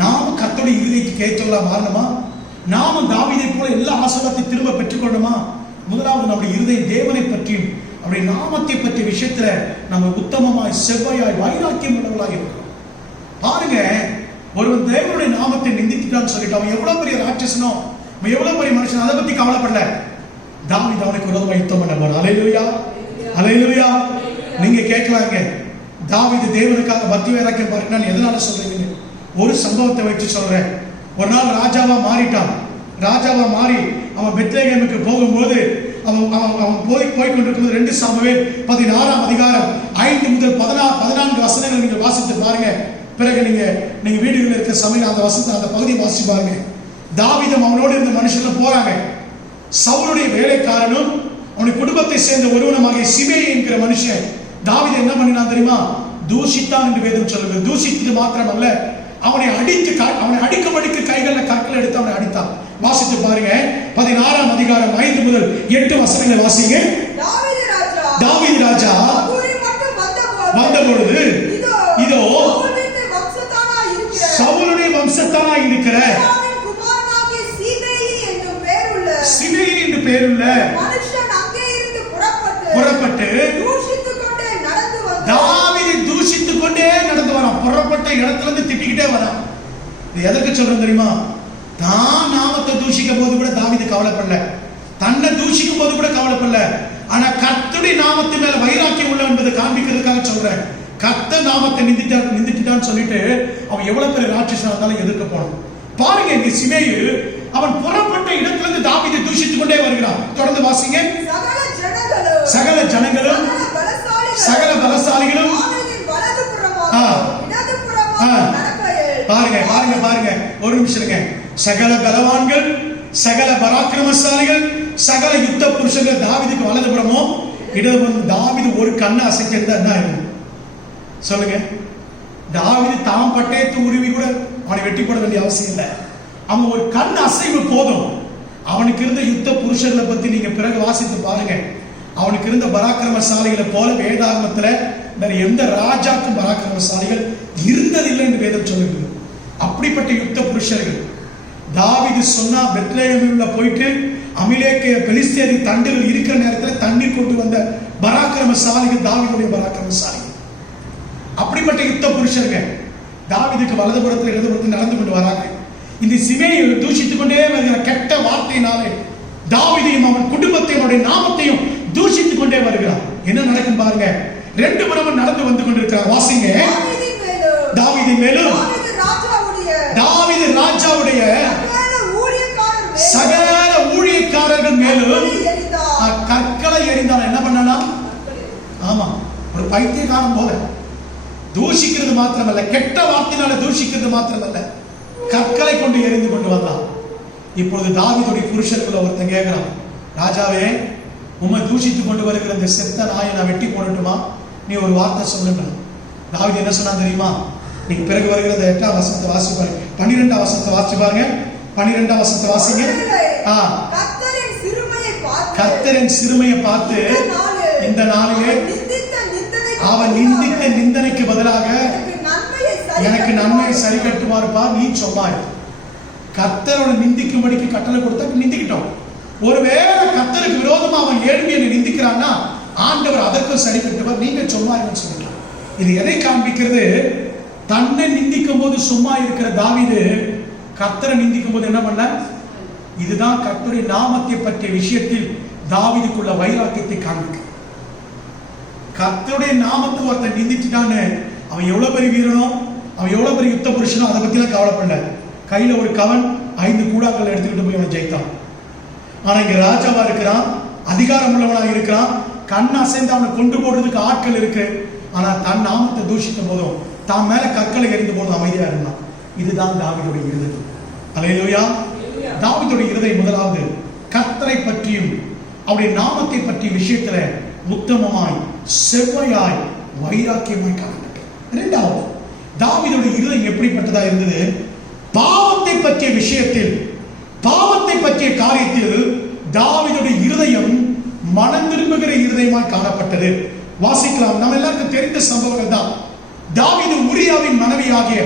நாம கர்த்தருடைய இருதயத்துக்கு ஏற்றவர்களா மாறணுமா? நாம தாவீதை போல எல்லா ஆசீர்வாதத்தை திரும்ப பெற்றுக்கொள்ளணுமா? முதலாவது நம்முடைய இருதயம் தேவனை பற்றியும் அவருடைய நாமத்தை பற்றிய விஷயத்துல நம்ம உத்தமமாய் செவ்வாயாய் வைராக்கியம் உள்ளவர்களாக இருக்கிறோம். பாருங்க, ஒருவன் தேவனுடைய நாமத்தை நிந்தித்துட்டான்னு சொல்லிட்டு அவன் எவ்வளவு பெரிய ராட்சசனோ, அவன் எவ்வளவு பெரிய மனுஷன், அதை பத்தி கவலைப்படல. தாவீது அவனுக்கு விரோதமா யுத்தம் பண்ண போறான். அல்லேலூயா, அல்லேலூயா. நீங்க கேட்கலாங்க, தாவீது தேவனுக்காக பக்தி வைராக்கியம் பாருங்க, எதனால சொல்றீங்க? ஒரு சம்பவத்தை வச்சு சொல்றேன். ஒரு நாள் ராஜாவா மாறிட்டான். ராஜாவா மாறி அவன் பெத்லகேமுக்கு போகும்போது அவன் போய் கொண்டிருக்கும்போது 2 சாமுவேல் 16ஆம் அதிகாரம் 5 முதல் 14 வசனங்களை நீங்க வாசித்து பாருங்க. பிறகு நீங்க வீடுகளில் இருக்கிற சமயம் அந்த வசனத்தை அந்த பகுதியை வாசிச்சு பாருங்க. தாவீதும் அவனோடு இருந்த மனுஷர்கள் போறாங்க. சவுலுடைய வேலைக்காரனும் அவனுடைய குடும்பத்தை சேர்ந்த ஒருவனுமாகிய சிமேயி என்கிற மனுஷன் தாவீது என்ன பண்ணினான் தெரியுமா? தூஷித்தான் என்று வேதம் சொல்லுது. தூஷித்தது மாத்திரமல்ல, அவனை அடிக்கும்படிக்கு கைகள்ல கற்கள் எடுத்து அவனை அடித்தான். வாசித்து பாருங்க. 16ஆம் அதிகாரம் 5 முதல் 8 வசனங்களை வாசிங்க. தாவீது ராஜா வந்த பொழுது இதோ சவுலுடைய வம்சத்தானாய் இருக்கிற சிமேயி என்று பேருள்ள புறப்பட்டு தாவீது தூஷித்துக் கொண்டே நடந்து வரான். புறப்பட்ட இடத்துல இருந்து திட்டிக்கிட்டே வரான். இது எதற்கு சொல்றேன் தெரியுமா? தான் நாமத்தை தூஷிக்கும் போது கூட தாவீது கவலைப்படல, தன்னை தூஷிக்கும் போது கூட கவலைப்படல. ஆனா கர்த்தருடைய நாமத்தின் மேல வைராக்கியம் உள்ள என்பதை காண்பிக்கிறதுக்காக சொல்றேன். கர்த்தர் நாமத்தை நிந்திட்டான்னு சொல்லிட்டு அவன் எவ்வளவு பெரிய ராட்சசனா இருந்தாலும் எதிர்க்க போனான். பாருங்க, இங்க சிமேயி அவன் புறப்பட்ட இடத்துல இருந்து தாவீதை தூஷித்துக் கொண்டே வருகிறான். தொடர்ந்து வாசிங்க. சகல ஜனங்களும் சகல பலசாலிகளும் பாருங்க பாருங்க பாருங்க, ஒரு நிமிஷம் இருங்க. சகல பலவான்கள், சகல பராக்கிரமசாலிகள், சகல யுத்த புருஷர்கள் தாவீதுக்கு வலதுபுறமோ இடதுபுறம். தாவீது ஒரு கண்ணை அசைக்கிறதா என்ன இருக்கும் சொல்லுங்க? தாவீது தாம் பட்டயத்து உருவி கூட அவனை வெட்டி போட வேண்டிய அவசியம் இல்லை. அவன் ஒரு கண் அசைவு போதும். அவனுக்கு இருந்த யுத்த புருஷர்களை பத்தி நீங்க பிறகு வாசித்து பாருங்க. அவனுக்கு இருந்த பராக்கிரமசாலிகளை போல வேதாகமத்துல வேற எந்த ராஜாக்கும் பராக்கிரமசாலிகள் இருந்ததில்லை என்று வேதம் சொல்லுகிறது. அப்படிப்பட்ட யுத்த புருஷர்கள். தாவீது சொன்னா பெத்லெகேமில் போயிட்டு அமிலேக்கிய பெலிஸ்தியரின் தண்டுகள் இருக்கிற நேரத்தில் தண்ணீர் கொண்டு வந்த பராக்கிரமசாலிகள் தாவீதுடைய பராக்கிரமசாலிகள். அப்படிப்பட்ட யுத்த புருஷர்கள் தாவீதுக்கு வலதுபுறத்தில் இடதுபுறத்தில் நடந்து கொண்டு வராங்க. இந்த சிமேயை தூஷித்துக் கொண்டே வருகிற கெட்ட வார்த்தையினாலே தாவீதையும் அவன் குடும்பத்தையும் அவருடைய நாமத்தையும் தூஷித்துக் கொண்டே வருகிறான். என்ன நடக்கும் பாருங்க. 2 புறமும் நடந்து வந்து கொண்டிருக்கிறார். வாசிங்க. தாவீதின் மேலும் தாவீது ராஜாவுடைய சகல ஊழியக்காரர்கள் மேலும் கற்களை எறிந்தான். என்ன பண்ணலாம்? ஆமா, ஒரு பைத்தியக்காரன் போல தூஷிக்கிறது மாத்திரமல்ல, கெட்ட வார்த்தையினால தூஷிக்கிறது மாத்திரமல்ல, கற்களை கொண்டு எறிந்து கொண்டு வந்தான். இப்பொழுது தாவீதுடைய புருஷர்கள் ஒருத்தன் கேட்கிறான், ராஜாவே, உம்மை தூஷித்துக் கொண்டு வருகிற இந்த செத்த நாயை நான் வெட்டி போடட்டுமா? நீ ஒரு வார்த்தை சொல்லுங்க. தாவீது என்ன சொன்னா தெரியுமா? நீங்க பிறகு வருகிற 8ஆம் வசனத்தை வாசி பாருங்க. 12ஆம் வசனத்தை வாசி பாருங்க. 12ஆம் வசனத்தை வாசிங்க. கர்த்தரின் சிறுமையை பார்த்து இந்த நாளிலே அவன் நிந்தித்த நிந்தனைக்கு பதிலாக எனக்கு நன்மையை சரி கட்டுமாறுப்பா நீ சொன்னாய். கர்த்தரோட நிந்திக்கும்படிக்கு கட்டளை கொடுத்தா நிந்திக்கிட்டோம். ஒருவேளை கர்த்தருக்கு விரோதமா அவன் ஏழ்மையை நிந்திக்கிறான்னா ஆண்டவர் அதற்கும் சரி கட்டுவார், நீங்க சொன்னாருன்னு சொல்லிக்கலாம். இது எதை காண்பிக்கிறது? தன்னை நிந்திக்கும் போது சும்மா இருக்கிற தாவீது கர்த்தரை நிந்திக்கும் போது என்ன பண்ண? இதுதான் கர்த்தருடைய நாமத்தை பற்றிய விஷயத்தில் தாவீதுக்குள்ள வைராக்கியத்தை காண்பிக்க. கர்த்தருடைய நாமத்தை ஒருத்தன் நிந்திச்சுட்டான்னு அவன் எவ்வளவு பெரிய வீரனோ, அவன் எவ்வளவு பெரிய யுத்த புருஷனோ அதை பத்தி எல்லாம் கவலைப்படல. கையில ஒரு கவன் 5 கூடாக்கள் எடுத்துக்கிட்டு போய் அவன் ஜெயித்தான். ஆனா இங்க ராஜாவா இருக்கிறான், அதிகாரம் உள்ளவனா இருக்கிறான், கண் அசைந்து அவனை கொண்டு போடுறதுக்கு ஆட்கள் இருக்கு. ஆனா தன் நாமத்தை தூஷித்த போதும் தான் மேல கற்களை எறிந்த போதும் அமைதியா இருந்தான். இதுதான் தாவீதுடைய இருதயம். அல்லேலூயா. தாவீதுடைய இருதயம் முதலாவது கர்த்தரை பற்றியும் அவருடைய நாமத்தை பற்றிய விஷயத்துல உத்தமமாய் செவ்வையாய் வைராக்கியமாய் காணப்பட்டது. இரண்டாவது, தாவீதுடைய இருதயம் எப்படிப்பட்டதா இருந்தது? பாவத்தை பற்றிய விஷயத்தில், பாவத்தை பற்றிய காரியத்தில் தாவீதுடைய இருதயம் மனம் திரும்புகிற இருதயமாய் காணப்பட்டது. வாசிக்கலாம், நம்ம எல்லாருக்கும் தெரிந்த சம்பவங்கள் தான். தாவீது உரியாவின் மனைவியாகிய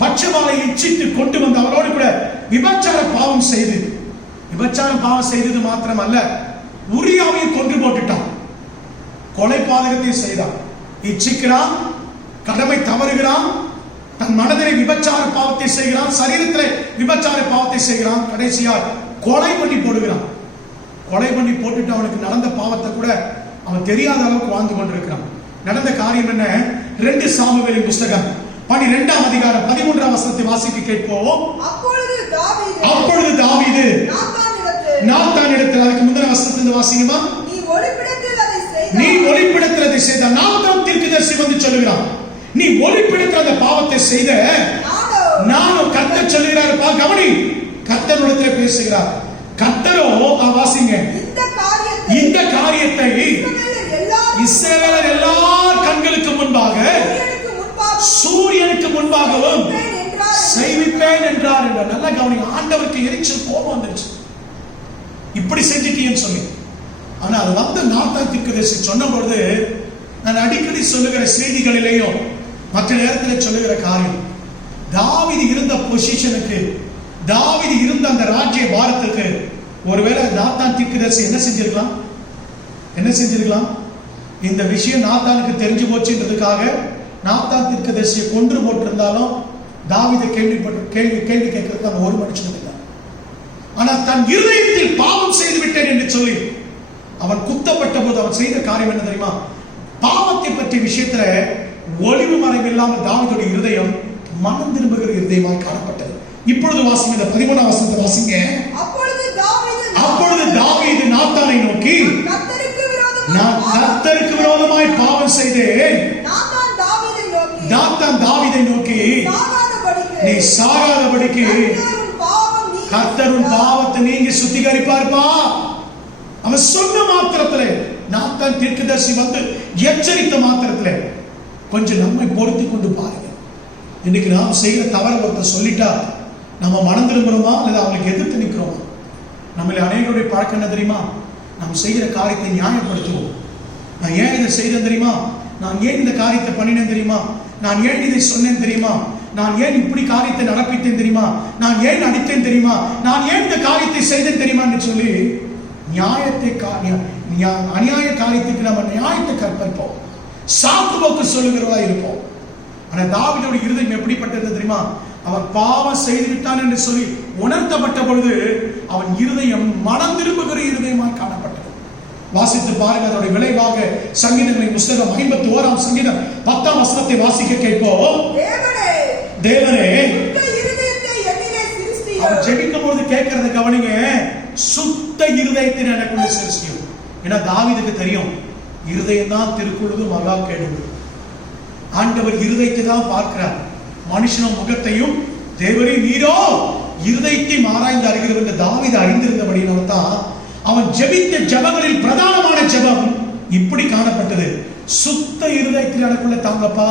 பட்சபாலை இச்சித்து கொண்டு வந்து அவரோடு கூட விபச்சார பாவம் செய்தது மாத்திரமல்ல, உரியாவையும் கொன்று போட்டுட்டான், கொலை பாதகத்தையும் செய்தான். இச்சிக்கிறான், கடமை தவறுகிறான், தன் மனதிலே விபச்சார பாவத்தை செய்கிறான், சரீரத்திலே விபச்சார பாவத்தை செய்கிறான், கடைசியா கொலை பண்ணி போடுகிறான். கொலை பண்ணி போட்டுட்டு அவனுக்கு நடந்த பாவத்தை கூட அவன் தெரியாத அளவுக்கு வாழ்ந்து கொண்டிருக்கிறான். நடந்த காரியம் என்ன? 2 சாமுவேலின் புஸ்தகம் 12ஆம் அதிகாரம் 13ஆம் வசனத்தை வாசிக்க கேட்போம். அப்பொழுது தாவீது நாத்தானிடத்தில், அதுக்கு முந்தின வசனத்தை வாசிங்கமா, நீ ஒளிப்பிடத்தில் அதை செய்த. நாத்தான் தீர்க்கதரிசி வந்து சொல்லுகிறான், நீ ஒளிப்பிடத்தில் அந்த பாவத்தை செய்த நானும் கர்த்தர் சொல்லுகிறார். கவனி, கர்த்தரிடத்திலே பேசுகிறார். கர்த்தரோ வாசிங்க, இந்த காரியத்தை இஸ்ரவேலர் எல்லார் கண்களுக்கு முன்பாக, சூரியனுக்கு முன்பாகவும் செய்விப்பேன் என்றார். நல்ல கவனி, ஆண்டவருக்கு எரிச்சல், கோபம் வந்துருச்சு, இப்படி செஞ்சிட்டீங்கன்னு சொல்லி. ஆனா அது வந்து நாத்தான் தீர்க்கதரிசி சொன்ன பொழுது, நான் அடிக்கடி சொல்லுகிற செய்திகளிலேயும் மற்ற நேரத்தில் சொல்லுகிற காரியம், தாவீது இருந்த பொசிஷனுக்கு, தாவீது இருந்த அந்த ராஜ்ய பாரத்துக்கு ஒருவேளை நாத்தான் தீர்க்கதரிசி என்ன செஞ்சிருக்கலாம்? இந்த விஷயம் நாத்தானுக்கு தெரிஞ்சு போச்சுன்றதுக்காக நாத்தான் தீர்க்கதரிசியை கொன்று போட்டிருந்தாலும் தாவீதை கேள்வி கேட்கறதுக்கு அந்த ஒரு மனுஷன் இல்லை. ஆனா தன் இருதயத்தில் பாவம் செய்து விட்டேன் என்று சொல்லி அவன் குத்தப்பட்ட போது அவன் செய்த காரியம் என்ன தெரியுமா? பாவத்தை பற்றிய விஷயத்துல ஒளிவு மறைவு இல்லாமல் தாவீதுடைய இருதயம் மனம் திரும்புகிற இருதயமாய் காணப்பட்டது. இப்பொழுது வாசிங்க, இந்த 13ஆம் வசனத்தை வாசிங்க. அப்பொழுது தாவீது நாத்தானை நோக்கி, நான் கர்த்தருக்கு விரோதமாய் பாவம் செய்தேன். நாத்தான் தாவீதை நோக்கி, நீ சாகாதபடிக்கு கர்த்தர் உன் பாவத்தை நீங்க சுத்திகரிப்பார்ப்பா. அவன் சொன்ன மாத்திரத்திலே, நாத்தான் தீர்க்கதரிசி வந்து எச்சரித்த மாத்திரத்திலே, கொஞ்சம் நம்மை பொருத்தி கொண்டு பாருங்க. இன்னைக்கு நாம் செய்கிற தவறு ஒருத்தர் சொல்லிட்டா நம்ம மனம் திரும்புறோமா அல்லது அவங்களுக்கு எதிர்த்து நிற்கிறோமா? நம்மள அநேகருடைய பழக்கம் என்ன தெரியுமா? நாம் செய்கிற காரியத்தை நியாயப்படுத்துவோம். நான் ஏன் இதை செய்தேன் தெரியுமா? நான் ஏன் இந்த காரியத்தை பண்ணினேன் தெரியுமா? நான் ஏன் இதை சொன்னேன் தெரியுமா? நான் ஏன் இப்படி காரியத்தை நடப்பித்தேன் தெரியுமா? நான் ஏன் அடித்தேன் தெரியுமா? நான் ஏன் இந்த காரியத்தை செய்தேன் தெரியுமா என்று சொல்லி அநியாய காரியத்துக்கு நம்ம நியாயத்தை கற்பிப்போம், சாக்கு போக்கு சொல்லுகிறதா இருப்போம். ஆனா தாவீதுடைய இருதயம் எப்படிப்பட்டது தெரியுமா? அவன் பாவம் செய்து விட்டான் என்று சொல்லி உணர்த்தப்பட்ட பொழுது அவன் இருதயம் மனம் திரும்புகிற இருதயமாய் காணப்பட்டது. வாசித்து பாருங்க, அதனுடைய விளைவாக சங்கீதங்களின் புஸ்தகம் 51ஆம் சங்கீதம் 10ஆம் வசனத்தை வாசிக்க கேட்போம். தேவனே, அவன் ஜெபிக்கும் போது கேட்கறத கவனிங்க, சுத்த இருதயத்தை எனக்குள்ள சிருஷ்டியும். ஏன்னா தாவீதுக்கு தெரியும், இருதயம் தான் திருக்குழுது மகா கேடுது. ஆண்டவர் இருதயத்தை தான் பார்க்கிறார், மனுஷனும் முகத்தையும். தேவரே நீரோ இருதயத்தை ஆராய்ந்து அறிகிறவர் என்று தாவீது அறிந்திருந்தபடியால் தான் அவன் ஜெபித்த ஜெபங்களில் பிரதானமான ஜெபம் இப்படி காணப்பட்டது. சுத்த இருதயத்தில் எனக்குள்ள தாங்கப்பா.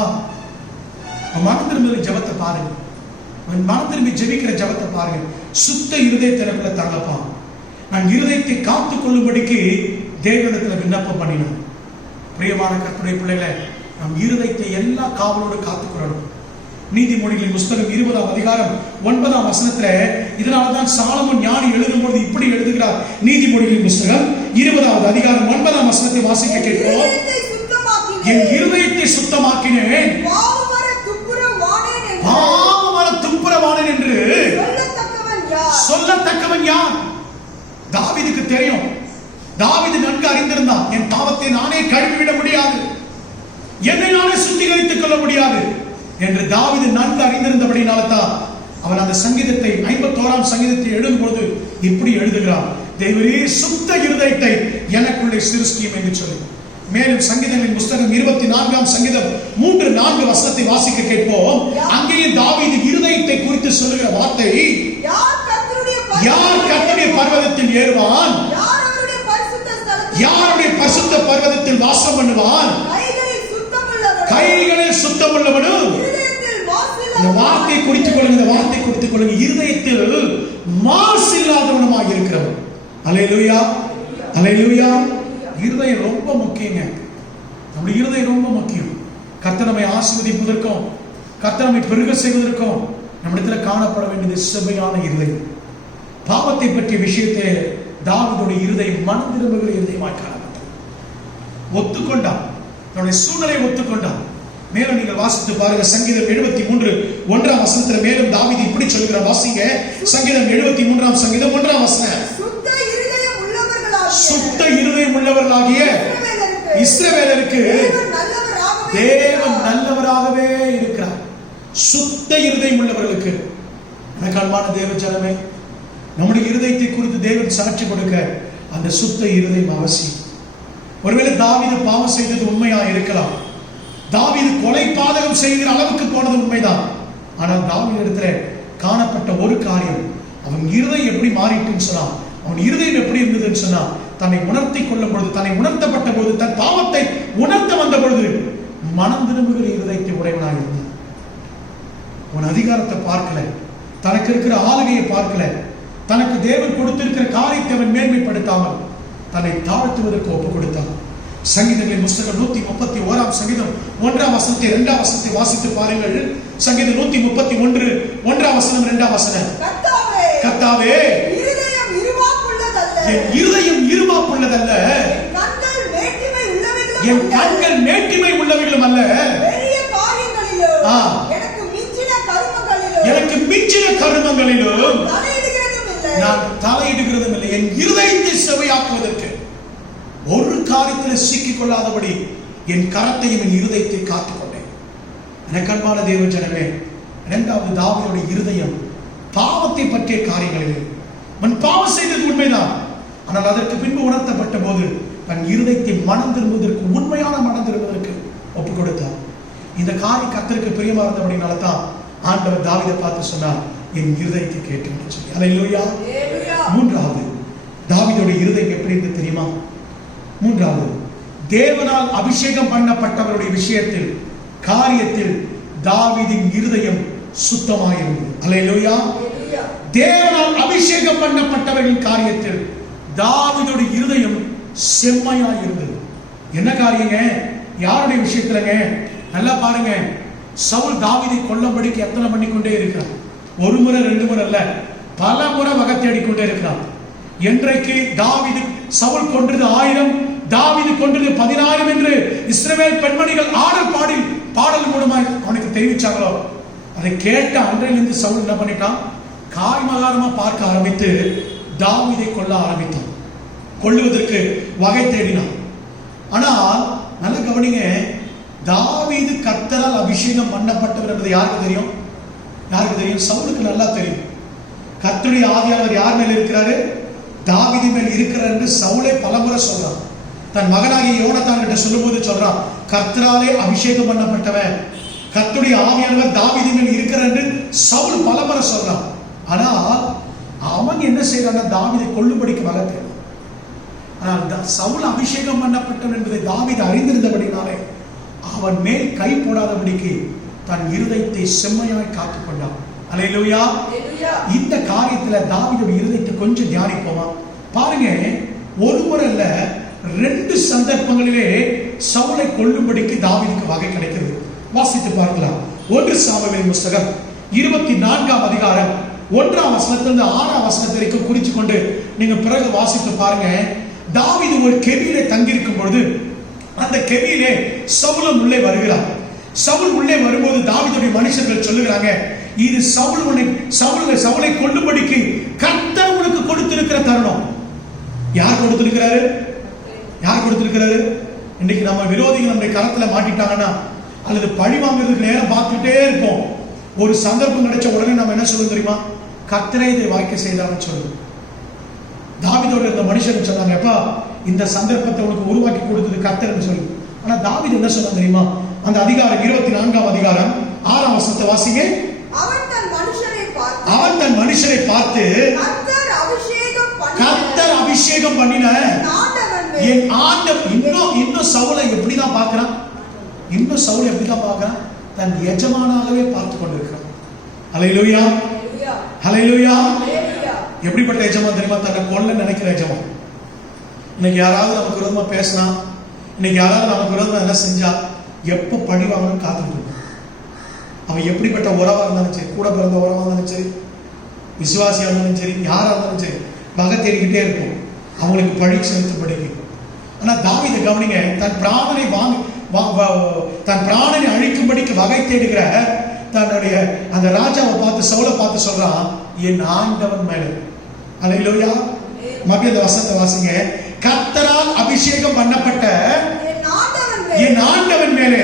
மனம் திரும்பி ஜெபத்தை பாருங்க, மனம் திரும்பி ஜெபிக்கிற ஜெபத்தை பாருங்க. சுத்த இருதயத்தில் எனக்குள்ள தாங்கப்பா. நான் இருதயத்தை காத்துக் கொள்ளும்படிக்கு தேவனிடத்தில் விண்ணப்பம் பண்ணினோம். பிரியமான கர்த்தருடைய பிள்ளைகளை, நம் இருதயத்தை எல்லா காவலோடு காத்துக்கொள்ளணும். நீதிமொழிகளின் புஸ்தகம் 20ஆம் அதிகாரம் 9ஆம் வசனத்துல, இதனால்தான் சாலமோன் ஞானி எழுதும்போது இப்படி எழுதுகிறார். நீதிமொழிகளின் புஸ்தகம் 20ஆவது அதிகாரம் 9ஆம் வசனத்தை வாசிக்க கேட்போம். என் இருதயத்தை சுத்தமாக்கினேன், பாவமர துப்புரவானேன் என்று சொல்லத்தக்கவன் யார்? தாவீதுக்கு தெரியும். தாவீது நன்கு அறிந்திருந்தான், என் பாவத்தை நானே கழுவிவிட முடியாது, என்னை நானே சுத்திகரித்துக் கொள்ள முடியாது என்று தாவீது நன்கு அறிந்திருந்தபடினால்தான் அவன் அந்த சங்கீதத்தை 51ஆம் சங்கீதத்தை எழுதும்போது இப்படி எழுதுகிறான். தேவரே சுத்த இருதயத்தை எனக்குள்ளே சிருஷ்டியும் என்று சொல்லி. மேலும் சங்கீதங்களின் புஸ்தகம் 24ஆம் சங்கீதம் 3-4 வசனத்தை வாசிக்க கேட்போம். அங்கேயும் தாவீது இருதயத்தை குறித்து சொல்லுகிற வார்த்தை, யார் கர்த்தருடைய பர்வதத்தில் ஏறுவான், யாருடைய பரிசுத்த பர்வதத்தில் வாசம் பண்ணுவான், கைகளில் சுத்தம் உள்ளவனும். இருதயத்தில் மாசில்லாதவனும். இந்த வார்த்தை குறித்துக் கொள்ளுங்க, இந்த வார்த்தை குறித்துக் கொள்ளுங்க. இருதயத்தில் மாசு இல்லாதவனுமாக இருக்கிறவன். அல்லேலூயா, அல்லேலூயா. இருதயம் ரொம்ப முக்கியங்க. நம்முடைய இருதயம் ரொம்ப முக்கியம். கர்த்தர் நம்மை ஆசீர்வதிப்பதற்கும் கர்த்தர் நம்மை பெருக செய்வதற்கும் நம்மிடத்தில் காணப்பட வேண்டியது செம்மையான இருதயம். பாவத்தை பற்றிய விஷயத்தை தாவீதுடைய இருதயம் மனம் திரும்புகிற இருதயமாய் காணப்பட்டது. ஒத்துக்கொண்டான், தன்னுடைய சூழ்நிலையை ஒத்துக்கொண்டான். மேலும் நீங்கள் வாசித்து பாருங்க, சங்கீதம் 73 1ஆம் வசனத்துல மேலும் தாவீது இப்படி சொல்கிறார். வாசிங்க, சங்கீதம் 73ஆம் சங்கீதம் 1ஆம் வசனம். சுத்த இருதயம் உள்ளவர்களாகிய இஸ்ரவேலருக்கு தேவன் நல்லவராகவே இருக்கிறார். சுத்த இருதயம் உள்ளவர்களுக்கு. எனக்கு அன்பான தேவ ஜனமே, நம்முடைய இருதயத்தை குறித்து தேவன் சாட்சி கொடுக்க அந்த சுத்த இருதயம் அவசியம். ஒருவேளை தாவீது பாவம் செய்தது உண்மையா இருக்கலாம். தாவீது கொலை பாதகம் செய்கிற அளவுக்கு போனது உண்மைதான். ஆனால் தாவீது இடத்துல காணப்பட்ட ஒரு காரியம், அவன் இருதயம் எப்படி மாறிட்டுன்னு சொன்னா, அவன் இருதயம் எப்படி இருந்ததுன்னு சொன்னா, தன்னை உணர்த்தி கொள்ளும் பொழுது, தன்னை உணர்த்தப்பட்ட பொழுது, தன் பாவத்தை உணர்த்த வந்த பொழுது மனம் திரும்புகிற இருதயத்தை உடையவனாக இருந்தான். அவன் அதிகாரத்தை பார்க்கல, தனக்கு இருக்கிற ஆளுகையை பார்க்கல, தனக்கு தேவன் கொடுத்திருக்கிற காரியத்தை அவன் மேன்மைப்படுத்தாமல் தன்னை தாழ்த்துவதற்கு ஒப்பு கொடுத்தான். சங்கீதங்களின் புத்தகம் 131ஆம் சங்கீதம் 1ஆம் வசனத்தை 2ஆம் வசனத்தை வாசித்து பாருங்கள். சங்கீதம் 131 1ஆம் வசனம் 2ஆம் வசனம். கர்த்தாவே, என் இருதயம் இருமாப்புள்ளதல்ல, என் கண்கள் மேட்டிமை உள்ளவைகளும் அல்ல, எனக்கு மிஞ்சின கருமங்களிலும் நான் தலையிடுகிறதும் இல்லை. என் இருதயத்தை செவையாக்குவதற்கு ஒரு காரியத்தில் சிக்கிக் கொள்ளாதபடி என் கரத்தையும் என் இருதயத்தை காத்துக்கொண்டேன். எனக்கு அன்பான தேவ ஜனமே, இரண்டாவது தாவீதுடைய இருதயம் பாவத்தை பற்றிய காரியங்களில், அவன் பாவம் செய்தது உண்மைதான். ஆனால் அதற்கு பின்பு உணர்த்தப்பட்ட போது தன் இருதயத்தை மனம் திரும்புவதற்கு, உண்மையான மனம் திரும்புவதற்கு ஒப்புக் கொடுத்தார். இந்த காரியம் கர்த்தருக்கு பிரியமா இருந்தபடினால தான் ஆண்டவர் தாவீதை பார்த்து சொன்னார், என் இருதயத்தை கேட்டு சொல்லி. அல்லேலூயா. மூன்றாவது, தாவீதுடைய இருதயம் எப்படி இருந்து தெரியுமா? மூன்றாவது, தேவனால் அபிஷேகம் பண்ணப்பட்டவருடைய விஷயத்தில், காரியத்தில் தாவீதின் இருதயம் சுத்தமாயிருந்தது. அல்லேலூயா. தேவனால் அபிஷேகம் பண்ணப்பட்டவர்களின் காரியத்தில் தாவீதுடைய இருதயம் செம்மையாய் இருந்தது. என்ன காரியங்க? யாருடைய விஷயத்துலங்க? நல்லா பாருங்க, சவுல் தாவீதை கொல்லும்படிக்கு எத்தனை பண்ணிக்கொண்டே இருக்கிறார். ஒரு முறை ரெண்டு முறை அல்ல, பல முறை வகை தேடிக்கொண்டே இருக்கிறார். என்றைக்கு தாவீது சவுல் கொன்றது 1000, தாவீது கொன்றது 10000 என்று இஸ்ரவேல் பெண்மணிகள் பாடல் மூலமாக அவனுக்கு தெரிவிச்சாங்களோ, அதை கேட்ட அன்றையிலிருந்து சவுல் என்ன பண்ணிட்டான்? காய்மகாரமா பார்க்க ஆரம்பித்து தாவீதை கொல்ல ஆரம்பித்தான். கொல்லுவதற்கு வகை தேடினான். ஆனால் நல்ல கவனிங்க, தாவீது கர்த்தரால் அபிஷேகம் பண்ணப்பட்டவர் என்பது யாருக்கு தெரியும்? யாருக்கு தெரியும்? சவுலுக்கு நல்லா தெரியும். கர்த்தருடைய ஆவியானவர் யார் மேல் இருக்கிறாரு? தாவீது மேல் இருக்கிறார் என்று சவுலே பலமுறை சொல்றான். தன் மகனாகிய யோனத்தான் கிட்ட சொல்லும்போது சொல்றான், கர்த்தராலே அபிஷேகம் பண்ணப்பட்டவன், கர்த்தருடைய ஆவியானவர் தாவீது மேல் இருக்கிறார் என்று சவுல் பலமுறை சொல்றான். ஆனால் அவன் என்ன செய்யறான்? தாவீதை கொல்லும்படிக்கு வகை தேடும். ஆனால் சவுல் அபிஷேகம் பண்ணப்பட்டவன் என்பதை தாவீது அறிந்திருந்தபடினாலே அவன் மேல் கை போடாதபடிக்கு தன் இருதயத்தை செம்மையாய் காத்துக் கொண்டான். அல்லேலூயா. இந்த காரியத்துல தாவீதுடைய இருதயத்தை கொஞ்சம் தியானிப்போமா? பாருங்க, ஒரு முறை இல்ல, 2 சந்தர்ப்பங்களிலே சவுலை கொல்லும்படிக்கு தாவீதுக்கு வகை கிடைக்கிறது. வாசித்து பார்க்கலாம். 1 சாமுவேல் புத்தகம் 24ஆம் அதிகாரம் 1ஆம் வசனத்திலிருந்து 6ஆம் வசனம் வரைக்கும் குறிச்சு கொண்டு நீங்க பிறகு வாசித்து பாருங்க. தாவீது ஒரு கெபியிலே தங்கியிருக்கும் பொழுது அந்த கெபியிலே சவுலும் உள்ளே வருகிறார். சவுல் உள்ளே வரும்போது தாவீதுடைய மனுஷர்கள் சொல்லுகிறாங்க, இது சவுலை கொல்லும்படிக்கு கர்த்தர் உனக்கு கொடுத்திருக்கிற தருணம். யார் கொடுத்திருக்கிறாரு? யார் கொடுத்திருக்கிறாரு? இன்னைக்கு நம்ம விரோதிகள் நம்முடைய கரத்துல மாட்டிட்டாங்கன்னா, அல்லது பழி வாங்குறதுக்கு நேரம் பார்த்துட்டே இருப்போம். ஒரு சந்தர்ப்பம் கிடைச்ச உடனே நம்ம என்ன சொல்லுவோம் தெரியுமா? கர்த்தரே இதை வாய்க்க செய்தான்னு சொல்லுவோம். தாவீதோட இருந்த மனுஷன் சொன்னாங்க, எப்பா இந்த சந்தர்ப்பத்தை உனக்கு உருவாக்கி கொடுத்தது கர்த்தர்னு சொல்லி. ஆனா தாவீது என்ன சொன்னா தெரியுமா? அந்த அதிகாரம் 24ஆம் அதிகாரம் 6ஆம் வசனத்தை வாசிங்க. அவன் தன் மனுஷரை பார்த்து கர்த்தர் அபிஷேகம் பண்ணின என் ஆண்டவன். இன்னும் சவுலை எப்படிதான் பார்க்கிறான்? இன்னும் சவுல் எப்படிதான் பார்க்கறான்? தன் எஜமானாகவே பார்த்து கொண்டிருக்கிறான். ஹல்லேலூயா, ஹல்லேலூயா. எப்படிப்பட்ட எஜமான் தெரியுமா? தன்னை கொல்ல நினைக்கிற எஜமான். இன்னைக்கு யாராவது நமக்கு விரோதமா பேசினா, இன்னைக்கு யாராவது நமக்கு விரோதமா என்ன செஞ்சா எப்ப பழி வாங்கணும்னு காத்துட்டு இருக்கும். அவன் எப்படிப்பட்ட உறவா இருந்தாலும் சரி, கூட பிறந்த உறவா இருந்தாலும் சரி, விசுவாசியா இருந்தாலும் சரி, யாரா இருந்தாலும் சரி, வகை தேடிக்கிட்டே இருக்கும் அவங்களுக்கு பழி செலுத்தப்படுகிறது. ஆனா தாவீதை கவனிங்க, தன் பிராணனை அழிக்கும்படிக்கு வகை தேடுகிற தன்னுடைய அந்த ராஜாவை பார்த்து, சவுலை பார்த்து சொல்றான், என் ஆண்டவன் மேல. அல்லேலூயா. மத்திய அந்த வசனத்தை வாசிங்க. கர்த்தரால் அபிஷேகம் பண்ணப்பட்ட என் ஆண்டவன் மேலே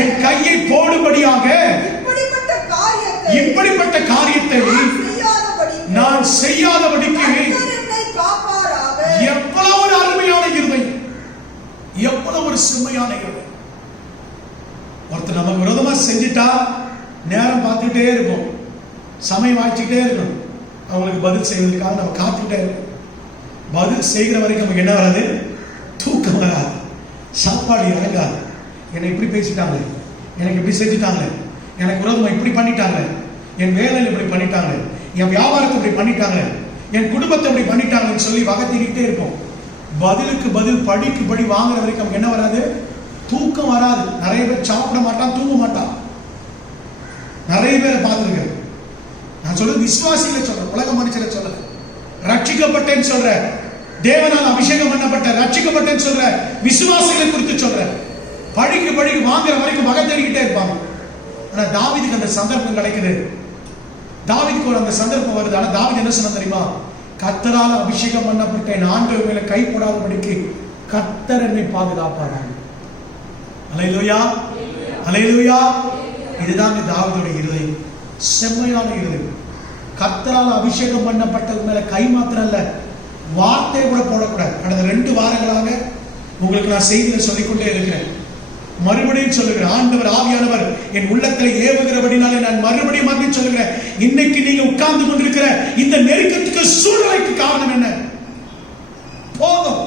என் கையை போடும்படியாக இப்படிப்பட்ட காரியத்தை நான் செய்யாதபடிக்கு. எவ்வளவு ஒரு அருமையான இருதயம், எவ்வளவு ஒரு செம்மையான இருதயம். ஒருத்தர் நமக்கு விரோதமா செஞ்சுட்டா நேரம் பார்த்துக்கிட்டே இருக்கும், சமயம் வாய்ச்சிக்கிட்டே இருக்கும், அவங்களுக்கு பதில் செய்வதற்காக நம்ம காத்துக்கிட்டே இருக்கும். பதில் செய்கிற வரைக்கும் நமக்கு என்ன வராது? தூக்கம் வராது, சாப்பாடு இறங்காது. என்னை இப்படி பேசிட்டாங்க, எனக்கு இப்படி செஞ்சுட்டாங்க, எனக்கு விரோதமா இப்படி பண்ணிட்டாங்க, என் வேலையில் இப்படி பண்ணிட்டாங்க, என் வியாபாரத்தை இப்படி பண்ணிட்டாங்க, என் குடும்பத்தை இப்படி பண்ணிட்டாங்கன்னு சொல்லி வகத்திக்கிட்டே இருப்போம். பதிலுக்கு பதில், படிக்கு படி வாங்குற வரைக்கும் நமக்கு என்ன வராது? தூக்கம் வராது. நிறைய பேர் சாப்பிட மாட்டான், தூங்க மாட்டான். நிறைய பேரை பார்த்துருக்கேன். நான் சொல்றது விசுவாசிகளை சொல்றேன், உலக மனுஷரை சொல்ல. ரட்சிக்கப்பட்டேன்னு சொல்ற, தேவனால் அபிஷேகம் பண்ணப்பட்ட ரட்சிக்கப்பட்டேன்னு சொல்ற விசுவாசிகளை குறித்து சொல்ற. பழிக்கு பழிக்கு வாங்குற வரைக்கும் வகை தேடிக்கிட்டே இருப்பாங்க. ஆனா தாவீதுக்கு அந்த சந்தர்ப்பம் கிடைக்குது. தாவீதுக்கு ஒரு அந்த சந்தர்ப்பம் வருது. ஆனா தாவீது என்ன சொன்னா தெரியுமா? கர்த்தரால் அபிஷேகம் பண்ணப்பட்ட என் ஆண்டவர் மேல கை போடாதபடிக்கு கர்த்தர் என்னை பாதுகாப்பார். அல்லேலூயா, அல்லேலூயா. இதுதான் தாவீதுடைய இருதயம், செம்மையான இருதயம். கர்த்தரால் அபிஷேகம் பண்ணப்பட்டது மேல கை மாத்திரம் அல்ல, வார்த்தை கூட போடக்கூடாது. கடந்த 2 வாரங்களாக உங்களுக்கு நான் செய்தியை சொல்லிக்கொண்டே இருக்கிறேன், மறுபடியும் சொல்லுகிறேன். ஆண்டவர் ஆவியானவர் என் உள்ளத்தில் ஏவுகிறபடினாலே நான் மறுபடியும் சொல்லுகிறேன். இன்னைக்கு நீங்க உட்கார்ந்து கொண்டிருக்கிற இந்த நெருக்கத்துக்கு, சூழ்நிலைக்கு காரணம் என்ன? போதும்.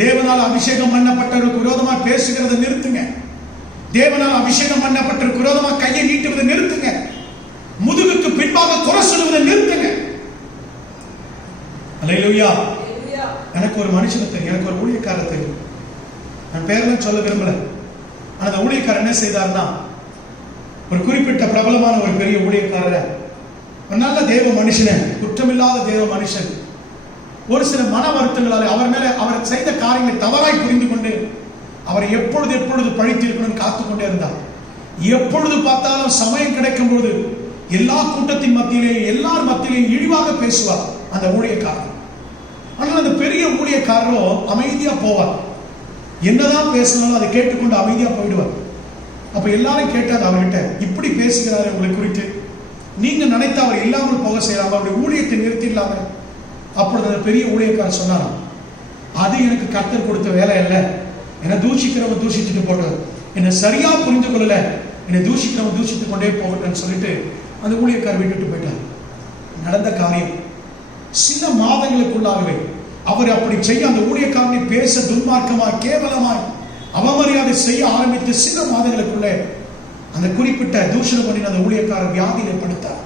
தேவனால் அபிஷேகம் பண்ணப்பட்டவருக்கு விரோதமா பேசுகிறத நிறுத்துங்க. தேவனால் அபிஷேகம் பண்ணப்பட்டவருக்கு விரோதமா கையை நீட்டுவதை நிறுத்துங்க. முதுகுக்கு பின்பாக குறை சொல்லுவதை நிறுத்துங்க. அல்லேலூயா. எனக்கு ஒரு மனுஷனை தெரியும், எனக்கு ஒரு ஊழியக்காரர் தெரியும். நான் பேரெல்லாம் சொல்ல விரும்பல. அந்த ஊழியக்காரர் என்ன செய்தார்னா, ஒரு குறிப்பிட்ட பிரபலமான ஒரு பெரிய ஊழியக்காரர், ஒரு நல்ல தேவ மனுஷன், குற்றமில்லாத தேவ மனுஷன், ஒரு சில மன வருத்தங்களால் அவர் மேல அவர் செய்த காரியங்களை தவறாய் புரிந்து கொண்டு அவரை எப்பொழுது பழித்திருக்கணும்னு காத்துக்கொண்டே இருந்தார். எப்பொழுது பார்த்தாலும் சமயம் கிடைக்கும் பொழுது எல்லா கூட்டத்தின் மத்தியிலேயும் எல்லார் மத்தியிலேயும் இழிவாக பேசுவார் அந்த ஊழியக்காரர். ஆனால் அந்த பெரிய ஊழியக்காரரோ அமைதியா போவார். என்னதான் பேசினாலும் அதை கேட்டுக்கொண்டு அமைதியா போயிடுவார். அப்ப எல்லாரும் கேட்டாது அவர்கிட்ட, இப்படி பேசுகிறாரு உங்களை குறித்து, நீங்க நினைத்த அவர் இல்லாமல் போக செய்யலாம், அவருடைய ஊழியத்தை நிறுத்திடலாமே. அப்பொழுது அந்த பெரிய ஊழியக்காரர் சொன்னாராம், அது எனக்கு கர்த்தர் கொடுத்த வேலை அல்ல, என்னை தூஷிக்கிறவன் தூஷிச்சுட்டு போட்டார், என்னை சரியா புரிந்து கொள்ளல, என்னை தூஷிக்கிறவன் தூஷித்து கொண்டே போகட்டும்னு சொல்லிட்டு அந்த ஊழியக்காரர் விட்டுட்டு போயிட்டார். நடந்த காரியம் சில மாதங்களுக்குள்ளாகவே அவர் அப்படி செய்ய, அந்த ஊழியக்காரனை பேச துன்மார்க்கமாய் கேவலமாய் அவமரியாதை செய்ய ஆரம்பித்து சில மாதங்களுக்குள்ளே அந்த குறிப்பிட்ட தூஷணம் பண்ணின அந்த ஊழியக்காரர் வியாதியிலே படுத்தார்.